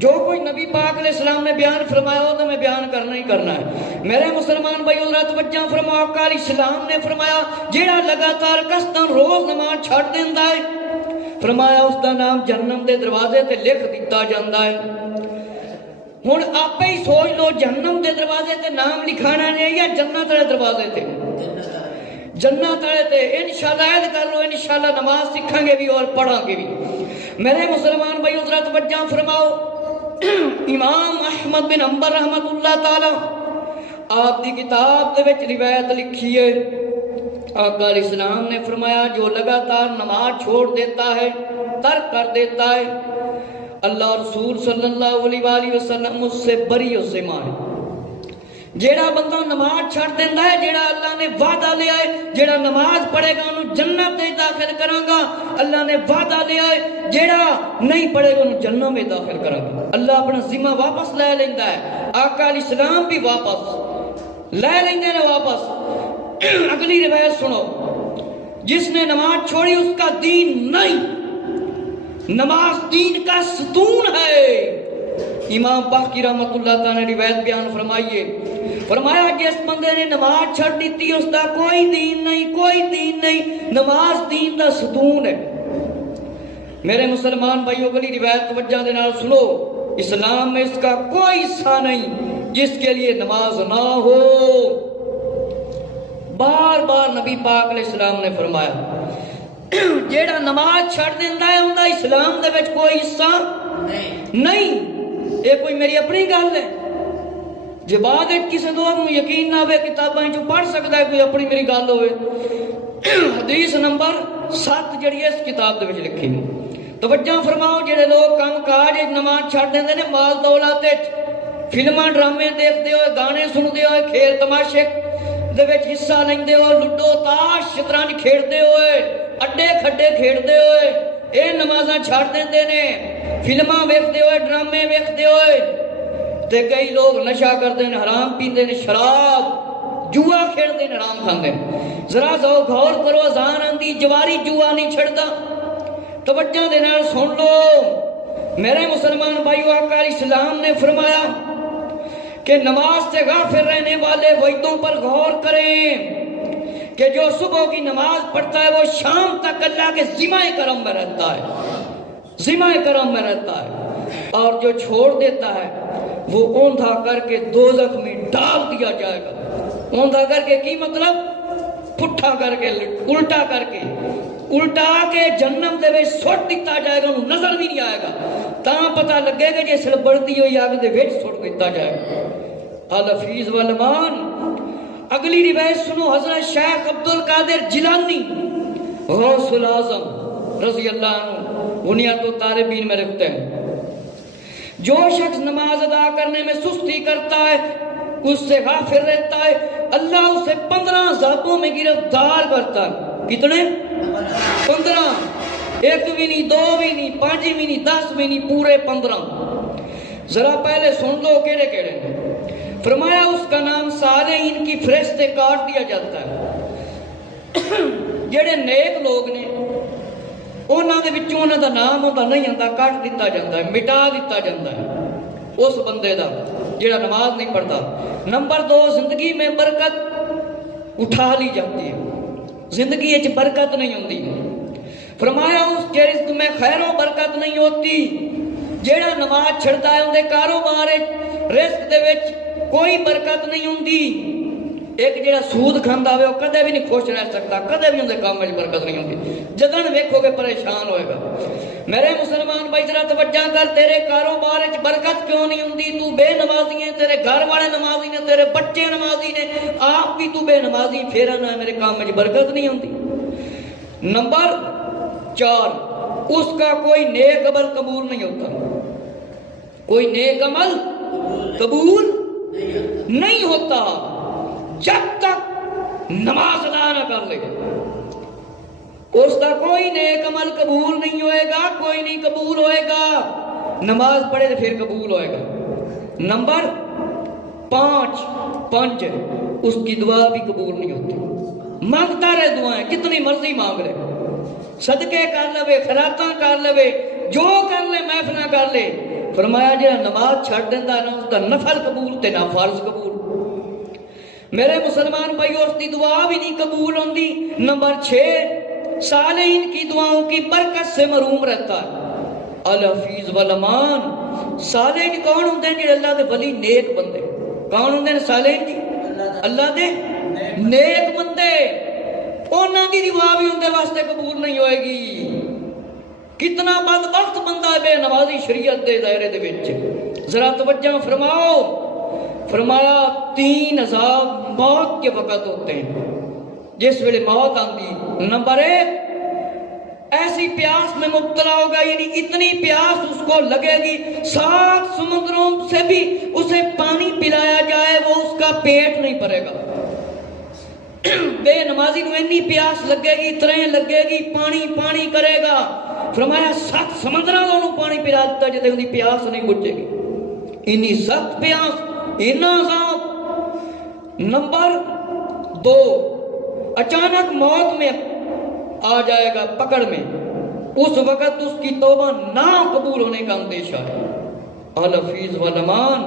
جو کوئی نبی پاک علیہ السلام نے بیان فرمایا ہو تو میں بیان کرنا ہی کرنا ہے۔ میرے مسلمان بھائی ذرا توجہ فرماؤ، آقا علیہ السلام نے فرمایا جیڑا لگاتار قصداً روز نماز چھڑ دیندا ہے، فرمایا اس دا نام جہنم دے دروازے تے لکھ دیتا جاندا ہے۔ ہن آپ ہی سوچ لو، جہنم دے دروازے تے نام لکھانا ہے یا جنت والے دروازے تے؟ جنت والے تے انشاءاللہ عہد کر لو، انشاءاللہ نماز سیکھیں گے بھی اور پڑھیں گے بھی۔ میرے مسلمان بھائی ذرا توجہ فرماؤ، امام احمد بن حنبل رحمت اللہ تعالی آپ دی کتاب دے وچ روایت لکھی ہے، آقا علیہ السلام نے فرمایا جو لگاتار نماز چھوڑ دیتا ہے، ترک کر دیتا ہے، اللہ رسول صلی اللہ علیہ وآلہ وسلم اس سے بری اس سے مانے۔ جیڑا بندہ نماز چھڑ دیتا ہے، جیڑا اللہ نے وعدہ لیا ہے جیڑا نماز پڑھے گا انہوں جنت میں داخل کروں گا، اللہ نے وعدہ لیا ہے جیڑا نہیں پڑھے گا انہوں جنت میں داخل کروں گا۔ اللہ اپنا ذمہ واپس لے لیندہ ہے، آقا علیہ السلام بھی واپس لے لیندے نے واپس۔ اگلی روایت سنو، جس نے نماز چھوڑی اس کا دین نہیں، نماز دین کا ستون ہے۔ امام باقی رحمت اللہ تعالی نے روایت بیان فرمائیے، فرمایا جس بندے نے نماز چھڑ دیتی اس کا کوئی دین نہیں، کوئی دین نہیں، نماز دین دا ستون ہے۔ میرے مسلمان بھائیوں اگلی روایت توجہ دے نال سنو، اسلام میں اس کا کوئی حصہ نہیں جس کے لیے نماز نہ ہو۔ بار بار نبی پاک علیہ السلام نے فرمایا جیڑا نماز چھڑ دیتا ہے ان کا اسلام دے وچ کوئی حصہ نہیں۔ یہ کوئی میری اپنی گل ہے، جے بعد کسی دوست کو یقین نہ ہوئے کتابیں جو پڑھ سکتا ہے، کوئی اپنی میری گل ہوئے۔ حدیث نمبر 7 جڑی ہے اس کتاب دے وچ لکھی ہے۔ توجہ فرماؤ، جڑے لوگ کام کاج نماز چھڑ دیندے نے، مال دولت فلماں ڈرامے دیکھتے ہوئے، گانے سنتے ہوئے، کھیل تماشے دے وچ حصہ لیندے ہوئے، لڈو تاش شطرنج کھیڈتے ہوئے، اڈے کھڈے کھیڈتے ہوئے، اے نمازاں چھڑ دیندے نے، فلماں ویکھدے ہوئے، ڈرامے ویکھدے ہوئے، تے کئی لوگ نشہ کرتے ہیں، حرام پیندے نے، شراب جوا کھیلتے ہیں، حرام کھاندے ہیں۔ ذرا سو غور کرو، اذان آندی جواری جوا نہیں چھڑدا۔ توجہ دے نال سن لو میرے مسلمان بھائیو، آقا علیہ السلام نے فرمایا کہ نماز سے غافل رہنے والے وعدوں پر غور کریں کہ جو صبح کی نماز پڑھتا ہے وہ شام تک اللہ کے ذمہ کرم میں رہتا ہے، ذمہ کرم میں رہتا ہے، اور جو چھوڑ دیتا ہے وہ اوندھا کر کے دوزخ میں ڈال دیا جائے گا۔ اوندھا کر کے کی مطلب؟ پٹھا کر کے، الٹا کے جنم دے وچ سٹ دتا جائے گا، انہوں نظر بھی نہیں آئے گا، تاں پتہ لگے گا جس بڑھتی ہوئی آگ دے وچ سٹ دتا جائے گا۔ الحفیظ والمان۔ اگلی روایت سنو، حضرت شیخ عبد القادر جیلانی غوث العظم رضی اللہ عنہ بنیاد و طالبین میں رکھتے ہیں، جو شخص نماز ادا کرنے میں سستی کرتا ہے، اس سے غافل رہتا ہے، اللہ اسے 15 عذابوں میں گرفتار کرتا ہے۔ کتنے؟ 15۔ ایک بھی نہیں، دو بھی نہیں، 5 بھی نہیں، 10 بھی نہیں، پورے 15۔ ذرا پہلے سن لو کیڑے کیڑے ہیں۔ فرمایا اس کا نام صالحین کی فہرست سے کاٹ دیا جاتا ہے۔ جڑے نیک لوگ نے انہاں دے وچوں انہاں دا نام ہوندا نہیں ہوندا، کٹ دتا جاتا ہے، مٹا دتا جاتا ہے اس بندے دا جڑا نماز نہیں پڑھتا۔ نمبر 2، زندگی میں برکت اٹھا لی جاتی ہے، زندگی وچ برکت نہیں ہوندی۔ فرمایا اس کے رزق میں خیر و برکت نہیں ہوتی۔ جڑا نماز چھڑتا ہے اندے کاروبار رزق دے وچ کوئی برکت نہیں ہوندی۔ ایک جڑا سود کھاندا ہوے او کدے بھی نہیں خوش رہ سکتا، کدے بھی اندے کام وچ برکت نہیں ہوندی، جدن ویکھو گے پریشان ہوئے گا۔ میرے مسلمان بھائی ذرا توجہ کر، تیرے کاروبار وچ برکت کیوں نہیں ہوندی؟ تو بے نمازی ہے، تیرے گھر والے نمازی نے، تیرے بچے نمازی نے، آپ بھی تو بے نمازی پھر نہ میرے کام وچ برکت نہیں ہوندی۔ نمبر 4، اس کا کوئی نیک عمل قبول نہیں ہوتا، کوئی نیک عمل قبول نہیں ہوتا جب تک نماز ادا نہ کر لے، اس کا کوئی نیک عمل قبول نہیں ہوئے گا، کوئی نہیں قبول ہوئے گا۔ نماز پڑھے تو پھر قبول ہوئے گا۔ نمبر 5، اس کی دعا بھی قبول نہیں ہوتی۔ مانگتا رہے دعائیں، کتنی مرضی مانگ لے، صدقے کر لے، خیراتاں کر لے، جو کر لے، محفلیں کر لے، فرمایا جہاں نماز چھڑ دینا ہے اس کا نفل قبول تے نہ فرض قبول۔ میرے مسلمان بھائیو، اس کی دعا بھی نہیں قبول ہوندی۔ نمبر 6، صالحین کی دعاؤں کی برکت سے محروم رہتا ہے۔ الحفیظ والامان۔ صالحین کون ہوندے ہیں؟ اللہ دے ولی نیک بندے۔ کون ہوندے ہیں صالحین جی؟ اللہ دے نیک بندے، انہاں دی دعا بھی اندے واسطے قبول نہیں ہوئے گی۔ کتنا بدبخت بندہ ہے بے نمازی شریعت دے دائرے دے وچ۔ ذرا توجہ فرماؤ، فرمایا 3 عذاب موت کے وقت ہوتے ہیں، جس ویلے موت آندی۔ نمبر 1، ایسی پیاس میں مبتلا ہوگا، یعنی اتنی پیاس اس کو لگے گی 7 سمندروں سے بھی اسے پانی پلایا جائے وہ اس کا پیٹ نہیں بھرے گا۔ بے نمازی کو اتنی پیاس لگے گی، تریں لگے گی، پانی پانی کرے گا۔ فرمایا 7 سمندراں دونوں پانی پلا دیتا جتے ان کی پیاس نہیں بجھے گی، اتنی سخت پیاس، اتنا عذاب۔ نمبر 2، اچانک موت میں آ جائے گا، پکڑ میں، اس وقت اس کی توبہ نہ قبول ہونے کا اندیشہ ہے۔ الحفیظ والامان۔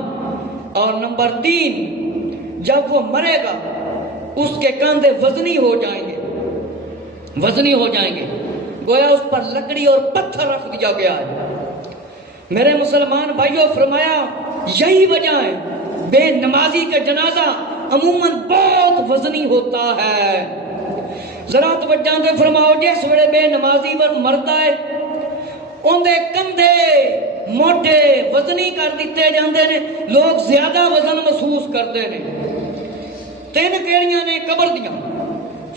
اور نمبر 3، جب وہ مرے گا اس کے کاندھے وزنی ہو جائیں گے، وزنی ہو جائیں گے، گویا اس پر لکڑی اور پتھر رکھ دیا گیا ہے۔ میرے مسلمان بھائیوں، فرمایا یہی وجہ ہے بے نمازی کا جنازہ عموماً بہت وزنی ہوتا ہے۔ ذرا توجہ دے فرماؤ، جس ویلے بے نمازی پر مرتا ہے اندے کندھے موٹے وزنی کر دیتے جاندے نے، لوگ زیادہ وزن محسوس کرتے ہیں۔ 3 کیڑیاں نے قبر دیاں،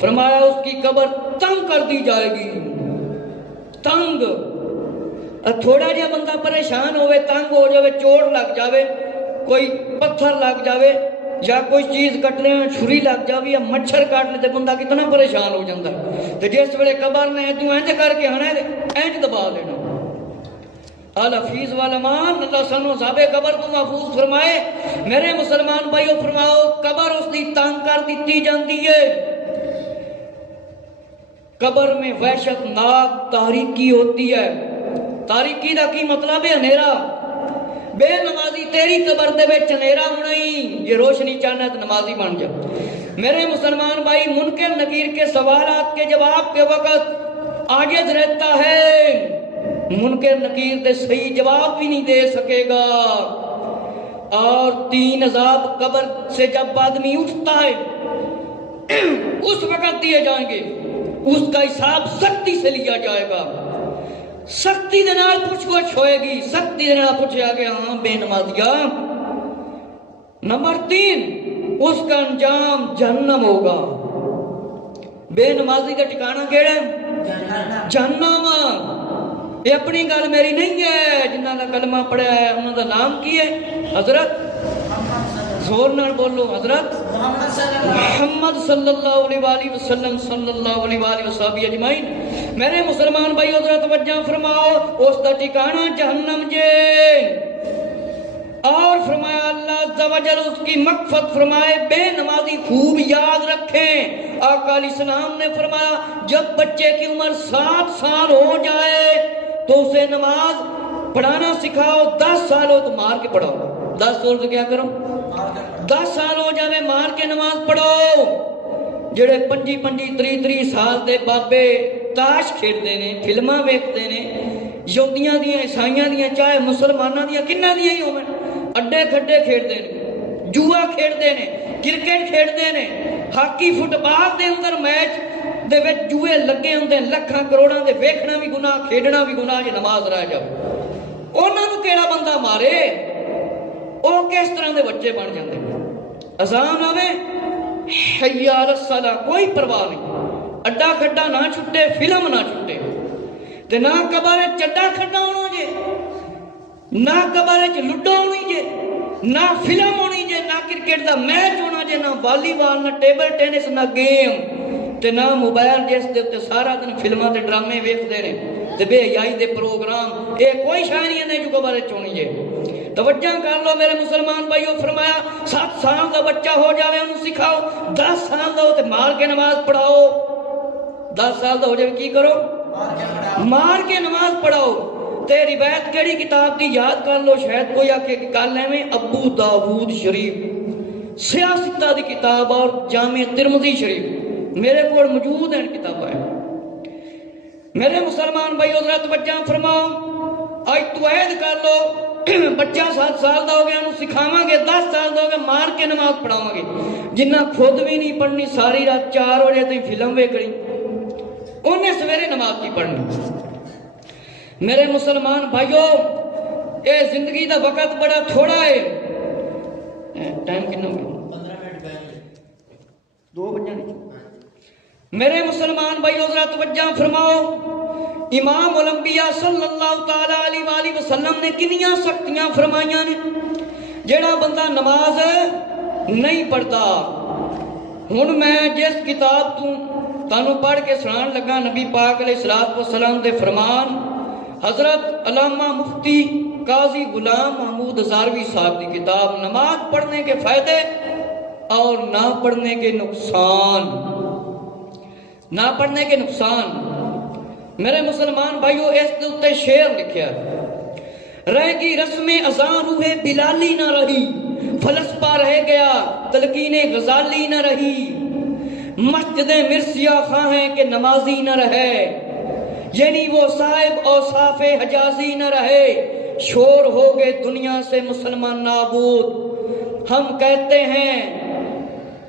فرمایا اس کی قبر تنگ کر دی جائے گی، تنگ۔ تھوڑا جہا بندہ پریشان ہوئے، تنگ ہو جاوے، چوٹ لگ جاوے، کوئی پتھر لگ جاوے یا کوئی چیز کٹنے میں چھری لگ جاوے یا مچھر کاٹ لے تے بندہ کتنا پریشان ہو جاتا ہے۔ تو جس ویلے قبر نے تو انج کر کے ہنے انج دبا لینا، الحفیظ والامان، اللہ سانو عذاب قبر تو محفوظ فرمائے۔ میرے مسلمان بھائیو فرماؤ قبر اس دی تنگ کر دیتی جاندی ہے، قبر میں وحشت ناک تاریکی ہوتی ہے۔ تاریکی دا کی مطلب ہے اندھیرا۔ بے نمازی تیری قبر دے وچ اندھیرا ہونا ہی، یہ روشنی چاہنا تو نمازی بن جا۔ میرے مسلمان بھائی منکر نکیر کے سوالات کے جواب کے وقت عاجز رہتا ہے، منکر نکیر دے صحیح جواب بھی نہیں دے سکے گا۔ اور 3 عذاب قبر سے جب آدمی اٹھتا ہے اس وقت دیے جائیں گے، اس کا حساب سختی سے لیا جائے گا، سختی دے نال پوچھ گچھ ہوئے گی، سختی دے نال پوچھا گیا ہاں بے نمازیا۔ نمبر 3 اس کا انجام جہنم ہوگا۔ بے نمازی کا ٹھکانہ کیڑا ہے؟ جہنم۔ یہ اپنی گل میری نہیں ہے، جنہاں کا کلمہ پڑھا ہے انہاں دا نام کی ہے؟ حضرت زور نال بولو، حضرت محمد صلی اللہ علیہ وآلہ وسلم صلی اللہ علیہ وآلہ وسلم اجمعین۔ میرے مسلمان بھائی حضرت توجہ فرماؤ، اس دا ٹھکانہ جہنم جے۔ اور فرمایا اللہ عز و جل اس کی مغفرت فرمائے، بے نمازی خوب یاد رکھیں۔ آقا علیہ السلام نے فرمایا جب بچے کی عمر 7 سال ہو جائے تو اسے نماز پڑھانا سکھاؤ، 10 سال ہو تو مار کے پڑھاؤ۔ 10 سال تو کیا کرو؟ 10 سال ہو جاوے مار کے نماز پڑھو۔ جڑے 25-30 سال دے بابے تاش کھیڈتے نے، فلماں ویکھتے نے، یہودیاں دیاں عیسائیاں دیاں چاہے مسلماناں دیاں کنہ دیاں ہی ہوئے، اڈے کھڈے کھیڈتے نے، جوا کھیڈتے نے، کرکٹ کھیڈتے نے، ہاکی فٹ بال دے اندر میچ دے وچ جوئے لگے ہوندے لکھاں کروڑاں دے، ویکھنا بھی گناہ کھیڈنا بھی گناہ، جے نماز رہ جاؤ انہاں نوں کیڑا بندہ مارے؟ او کس طرح دے بچے بن جاندے؟ اذان آوے حی علی الصلاۃ کوئی پرواہ نہیں، اڈا کھڈا نہ چھٹے، فلم نہ چھٹے، تے نہ قبر چڈا کھڈا ہونا جے، نہ قبر چ لڈو ہونی جے، نہ فلم ہونی جے، نہ کرکٹ دا میچ ہونا جے، نہ والی بال، نہ ٹیبل ٹینس، نہ گیم، تے نہ موبائل جس دے تے سارا دن فلماں تے ڈرامے ویکھدے نے تے بے حیائی دے پروگرام، اے کوئی شے نہیں ہے جو قبر چ ہونی جے۔ توجہ کر لو میرے مسلمان بھائیو، فرمایا 7 سال دا بچہ ہو جاوے انہوں سکھاؤ، 10 سال دا ہو تے مار کے نماز پڑھاؤ۔ 10 سال دا ہو جاوے کی کرو؟ مار کے نماز پڑھاؤ۔ تے روایت کیڑی کتاب دی یاد کر لو، شاید کوئی آکے کل میں ابو داؤد شریف سیاستہ دی کتاب اور جامع ترمذی شریف میرے کو موجود ہیں کتابیں۔ میرے مسلمان بھائی حضرت بچہ فرماؤ، آج تو عہد کر لو بچہ 7 سال دا ہو گیا انہوں سکھاواں گے، 10 سال دا ہو گیا مار کے نماز پڑھاواں گے، جنہ خود بھی نہیں پڑھنی، ساری رات 4 بجے تھی فلم ویکھنی، انہیں سویرے نماز کی پڑھنی۔ میرے مسلمان بھائیو اے زندگی دا وقت بڑا تھوڑا ہے، ٹائم کتنا ہو گیا؟ 15 منٹ 2 بجے۔ میرے مسلمان بھائیو ذرا توجہ فرماؤ، امام الانبیاء صلی اللہ تعالی علیہ وآلہ وسلم نے کنیاں سختیاں فرمائیاں نے، جیڑا بندہ نماز نہیں پڑھتا۔ ہن میں جس کتاب تانوں پڑھ کے سنان لگا نبی پاک علیہ السلام دے فرمان، حضرت علامہ مفتی قاضی غلام محمود ہزاروی صاحب کی کتاب نماز پڑھنے کے فائدے اور نہ پڑھنے کے نقصان، نہ پڑھنے کے نقصان۔ میرے مسلمان بھائیو اس دلتے شعر لکھیا، رہ گی رسم اذان روح بلالی نہ رہی، فلسفہ رہ گیا تلقین غزالی نہ رہی، مسجد مرثیہ خواہیں کہ نمازی نہ رہے، یعنی وہ صاحب اوصاف حجازی نہ رہے، شور ہو گئے دنیا سے مسلمان نابود۔ ہم کہتے ہیں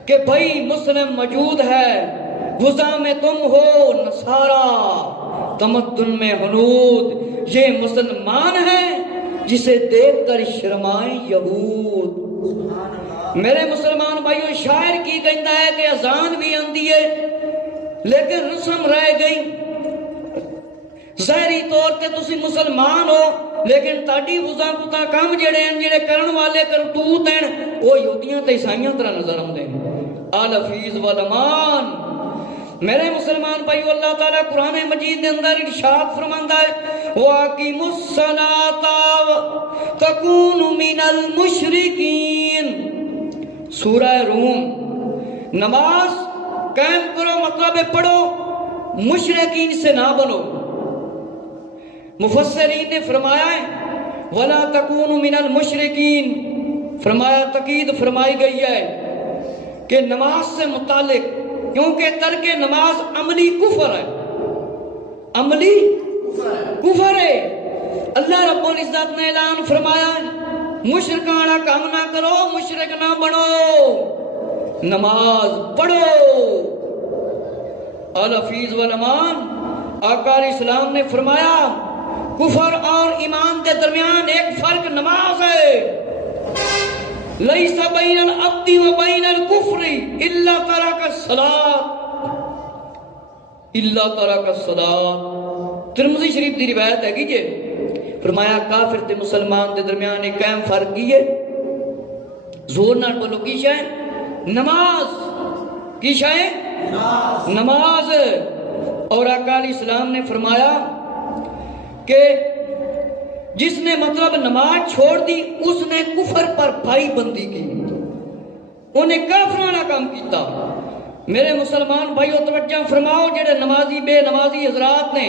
کہ بھائی مسلم موجود ہے، غزہ میں تم ہو نصارا، تمدن میں ہنود، یہ مسلمان ہے جسے دیکھ کر شرمائیں یہود۔ میرے مسلمان بھائیو شاعر کی کہتا ہے کہ اذان بھی آندی ہے لیکن رسم رہ گئی، ظاہری طور تے تسی مسلمان ہو لیکن تاڑی غزہ کتا کام جڑے ہیں جڑے کرن والے کرتوت ہیں وہ یہودیاں تے عیسائیاں طرح نظر آندے ہیں۔ الحفیظ والامان۔ میرے مسلمان بھائیو اللہ تعالیٰ قرآن مجید دے اندر ارشاد فرماندا ہے وَأَقِیمُوا الصَّلَاةَ تَکُونُوا مِنَ الْمُشْرِکِینَ۔ سورہ روم۔ نماز قائم کرو مطلب پڑھو، مشرکین سے نہ بنو۔ مفسرین نے فرمایا ہے وَلَا تَكُونُوا مِنَ الْمُشْرِكِينَ، فرمایا تقید فرمائی گئی ہے کہ نماز سے متعلق، کیونکہ ترک نماز عملی کفر ہے، عملی کفر ہے۔ اللہ رب العزت نے اعلان فرمایا مشرکانہ کام نہ کرو، مشرک نہ بنو، نماز پڑھو۔ الحفیظ والامان آقا علیہ السلام نے فرمایا کفر اور ایمان کے درمیان ایک فرق نماز ہے۔ لیس بین العبد و بین الکفر الا ترک الصلاۃ، الا ترک الصلاۃ۔ ترمذی شریف دی روایت ہے کہ فرمایا کافر تے مسلمان دے درمیان ایک اہم فرق کی ہے، زور نال بولو کی شے؟ نماز۔ کی شے؟ نماز۔ اور آقا علیہ السلام نے فرمایا کہ جس نے مطلب نماز چھوڑ دی اس نے کفر پر بھائی بندی کی، انہیں کافرانہ کام کیتا۔ میرے مسلمان بھائیو توجہ فرماؤ، جڑے نمازی بے نمازی حضرات نے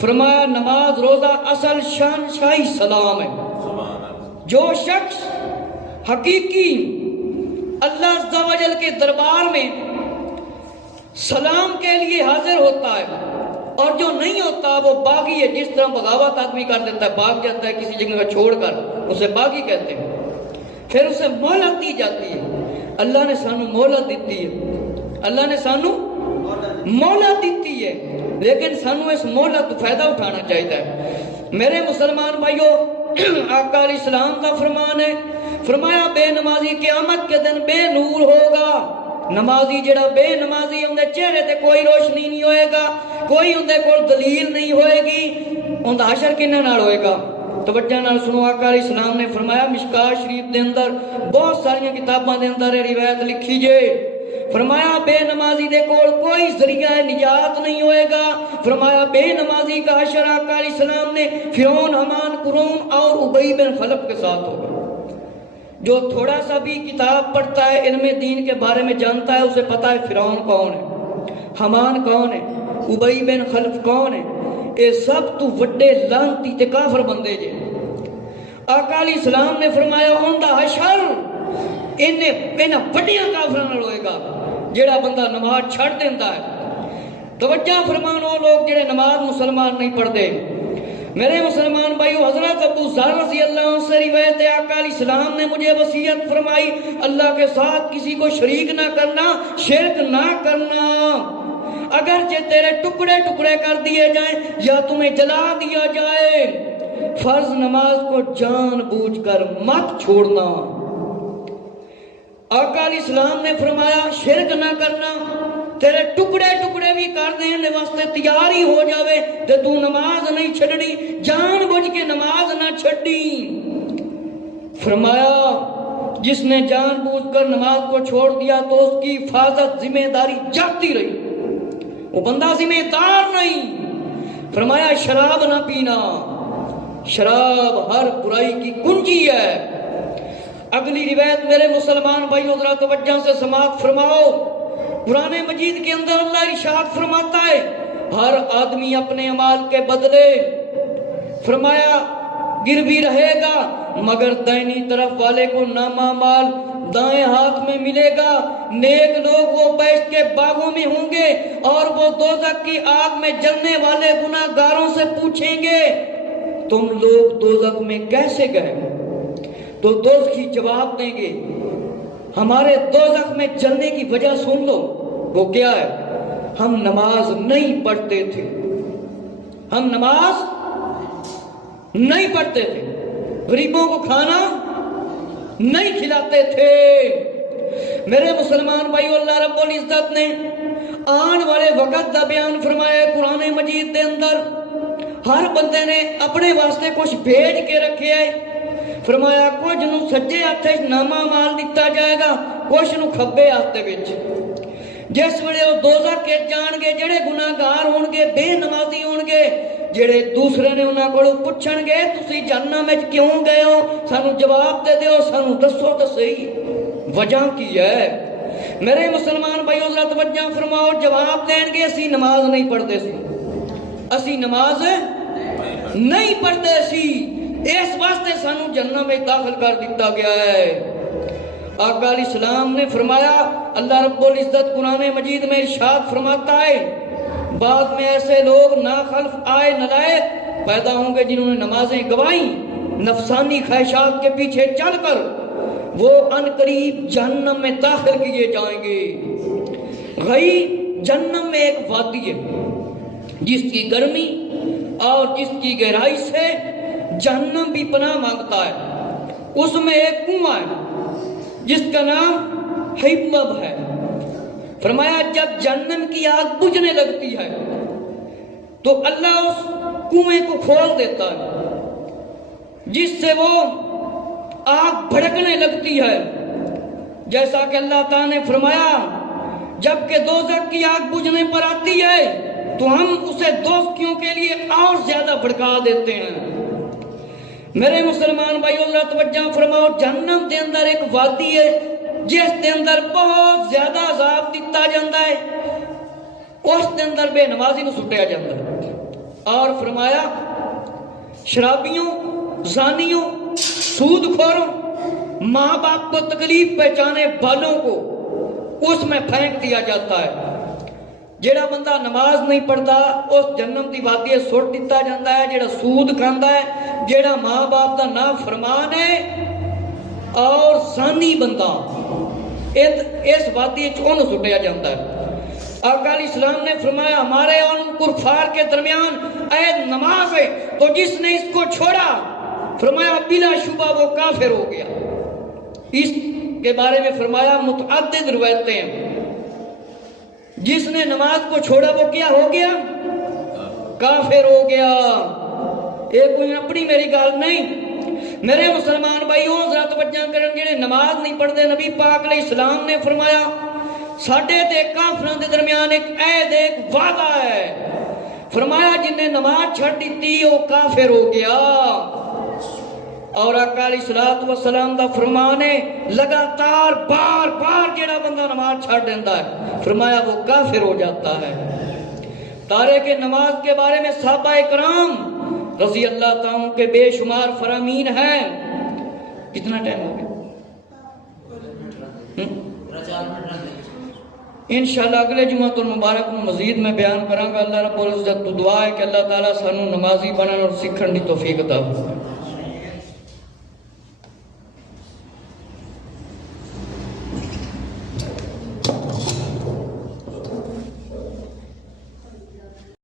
فرمایا نماز روزہ اصل شان شاہی سلام ہے۔ جو شخص حقیقی اللہ عز و جل کے دربار میں سلام کے لیے حاضر ہوتا ہے اور جو نہیں ہوتا وہ باغی ہے، جس طرح بغاوت آدمی کر دیتا ہے، بھاگ جاتا ہے کسی جگہ کا چھوڑ کر، اسے باغی کہتے ہیں۔ پھر اسے مہلت دی جاتی ہے۔ اللہ نے سانو مہلت دیتی ہے، اللہ نے سانو مہلت دیتی ہے، لیکن سانو اس مہلت کو فائدہ اٹھانا چاہیے۔ میرے مسلمان بھائیو، آقا علیہ السلام کا فرمان ہے، فرمایا بے نمازی قیامت کے دن بے نور ہوگا۔ نمازی جڑا بے نمازی اندے چہرے تے کوئی روشنی نہیں ہوئے گا، کوئی اندے کول دلیل نہیں ہوئے گی، اندہ حشر کنہ نال ہوئے گا۔ توجہ نال سنو، آقا علیہ السلام نے فرمایا مشکاہ شریف دے اندر بہت ساری کتاباں دے اندر روایت لکھی جے، فرمایا بے نمازی دے کول کوئی ذریعہ نجات نہیں ہوئے گا۔ فرمایا بے نمازی کا حشر آقا علیہ السلام نے فرعون، حمان، قارون اور ابی بن خلف کے ساتھ ہوگا۔ جو تھوڑا سا بھی کتاب پڑھتا ہے، علم دین کے بارے میں جانتا ہے، اسے پتا ہے فرعون کون ہے، حمان کون ہے، ابی بن خلف کون ہے، اے سب تو وڈے لعنتی تے کافر بندے جے۔ آقا علیہ السلام نے فرمایا اوندا حشر انہیں وڈیاں کافراں نال ہوئے گا جیڑا بندہ نماز چھڑ دیندا ہے۔ توجہ فرمان وہ لوگ جڑے نماز مسلمان نہیں پڑھتے۔ میرے مسلمان بھائیو، حضرت ابو ذر رضی اللہ عنہ سے روایت ہے، آقا علیہ السلام نے مجھے وصیت فرمائی اللہ کے ساتھ کسی کو شریک نہ کرنا، شرک نہ کرنا، اگرچہ تیرے ٹکڑے ٹکڑے کر دیے جائیں یا تمہیں جلا دیا جائے، فرض نماز کو جان بوجھ کر مت چھوڑنا۔ آقا علیہ السلام نے فرمایا شرک نہ کرنا، تیرے ٹکڑے ٹکڑے بھی کر دینے واسطے تیار ہی ہو جاوے تے تو نماز نہیں چھڑنی، جان بوجھ کے نماز نہ چھڑی۔ فرمایا جس نے جان بوجھ کر نماز کو چھوڑ دیا تو اس کی حفاظت ذمہ داری جاتی رہی، وہ بندہ ذمہ دار نہیں۔ فرمایا شراب نہ پینا، شراب ہر برائی کی کنجی ہے۔ اگلی روایت میرے مسلمان بھائیو ذرا توجہ سے سماعت فرماؤ، قرآن مجید کے اندر اللہ ارشاد فرماتا ہے ہر آدمی اپنے اعمال کے بدلے فرمایا گروی رہے گا، مگر دائنی طرف والے کو نامہ مال دائیں ہاتھ میں ملے گا۔ نیک لوگ وہ بیشت کے باغوں میں ہوں گے اور وہ دوزخ کی آگ میں جلنے والے گناہ گاروں سے پوچھیں گے تم لوگ دوزخ میں کیسے گئے؟ تو دوزخی جواب دیں گے ہمارے دوزخ میں جلنے کی وجہ سن لو، وہ کیا ہے؟ ہم نماز نہیں پڑھتے تھے، ہم نماز نہیں پڑھتے تھے، غریبوں کو کھانا نہیں کھلاتے تھے۔ میرے مسلمان بھائیو، اللہ رب العزت نے آن والے وقت دا بیان فرمایا قرآن مجید دے اندر، ہر بندے نے اپنے واسطے کچھ بھیج کے رکھے ہے۔ فرمایا کچھ نو سجے ہاتھ نامہ مال دیتا جائے گا، کچھ نو کھبے ہاتھ وچ۔ جس ویلے وہ دوزخ کے جان گے جڑے گناہگار ہون گے، بے نمازی ہون گے، جڑے دوسرے نے انہاں کولوں پوچھن گے تسی جہنم وچ کیوں گئے ہو، سانو جواب دے دیو، سانو دسو تے صحیح وجہ کی ہے۔ میرے مسلمان بھائیو ذرا توجہ فرماؤ، جواب دین گے اسی نماز نہیں پڑھتے سی، اسی نماز نہیں پڑھتے سی، اس واسطے سانو جہنم میں داخل کر دیتا گیا ہے۔ آقا علیہ السلام نے فرمایا، اللہ رب العزت قرآن مجید میں ارشاد فرماتا ہے، بعد میں ایسے لوگ ناخلف آئے نلائق پیدا ہوں گے جنہوں نے نمازیں گوائیں، نفسانی خواہشات کے پیچھے چل کر وہ ان قریب جہنم میں داخل کیے جائیں گے۔ غی جہنم میں ایک وادی ہے جس کی گرمی اور جس کی گہرائی سے جہنم بھی پناہ مانگتا ہے۔ اس میں ایک کنواں ہے جس کا نام حیبب ہے۔ فرمایا جب جہنم کی آگ بجھنے لگتی ہے تو اللہ اس کنویں کو کھول دیتا ہے جس سے وہ آگ بھڑکنے لگتی ہے، جیسا کہ اللہ تعالیٰ نے فرمایا جب کہ دوزخ کی آگ بجھنے پر آتی ہے تو ہم اسے دوزخیوں کے لیے اور زیادہ بھڑکا دیتے ہیں۔ میرے مسلمان بھائیو ذرا توجہ فرماؤ، جہنم دے اندر ایک وادی ہے جس دے اندر بہت زیادہ عذاب دیتا جاندہ ہے، اس دے اندر بے نمازی نو سٹیا جاندہ ہے، اور فرمایا شرابیوں، زانیوں، سود خوروں، ماں باپ کو تکلیف پہنچانے والوں کو اس میں پھینک دیا جاتا ہے۔ جیڑا بندہ نماز نہیں پڑھتا اس جہنم دی وادی سٹ دیتا جاتا ہے، جیڑا سود کھاندا ہے، جیڑا ماں باپ دا نافرمان ہے اور زانی بندہ اس وادی انہوں سٹیا جاتا ہے۔ آقا علیہ السلام نے فرمایا ہمارے اور ان کفار کے درمیان عید نماز ہے، تو جس نے اس کو چھوڑا فرمایا بلا شبہ وہ کافر ہو گیا۔ اس کے بارے میں فرمایا متعدد روایتیں ہیں، جس نے نماز کو چھوڑا وہ کیا ہو گیا؟ کافر ہو گیا۔ یہ کوئی اپنی میری گال نہیں، میرے مسلمان بھائیوں ذرا توجہ کرن، جڑے نماز نہیں پڑھتے، نبی پاک علیہ السلام نے فرمایا ساڈے تے کافراں دے درمیان ایک عہد، ایک وعدہ ہے۔ فرمایا جن نے نماز چھڑ دیتی وہ کافر ہو گیا۔ اور آقا علیہ السلام دا فرمان ہے لگاتار بار بار جڑا بندہ نماز چھڑ دیتا ہے فرمایا وہ کافر ہو جاتا ہے۔ تارک نماز کے بارے میں صحابہ اکرام رضی اللہ تعالیٰ کے بے شمار فرامین ہیں۔ کتنا ٹائم ہو گیا؟ انشاءاللہ اگلے جمعہ المبارک میں مزید میں بیان کروں گا۔ اللہ رب العزت تو دعا ہے کہ اللہ تعالیٰ سانو نمازی بنن اور سکھن دی توفیق عطا فرمائے۔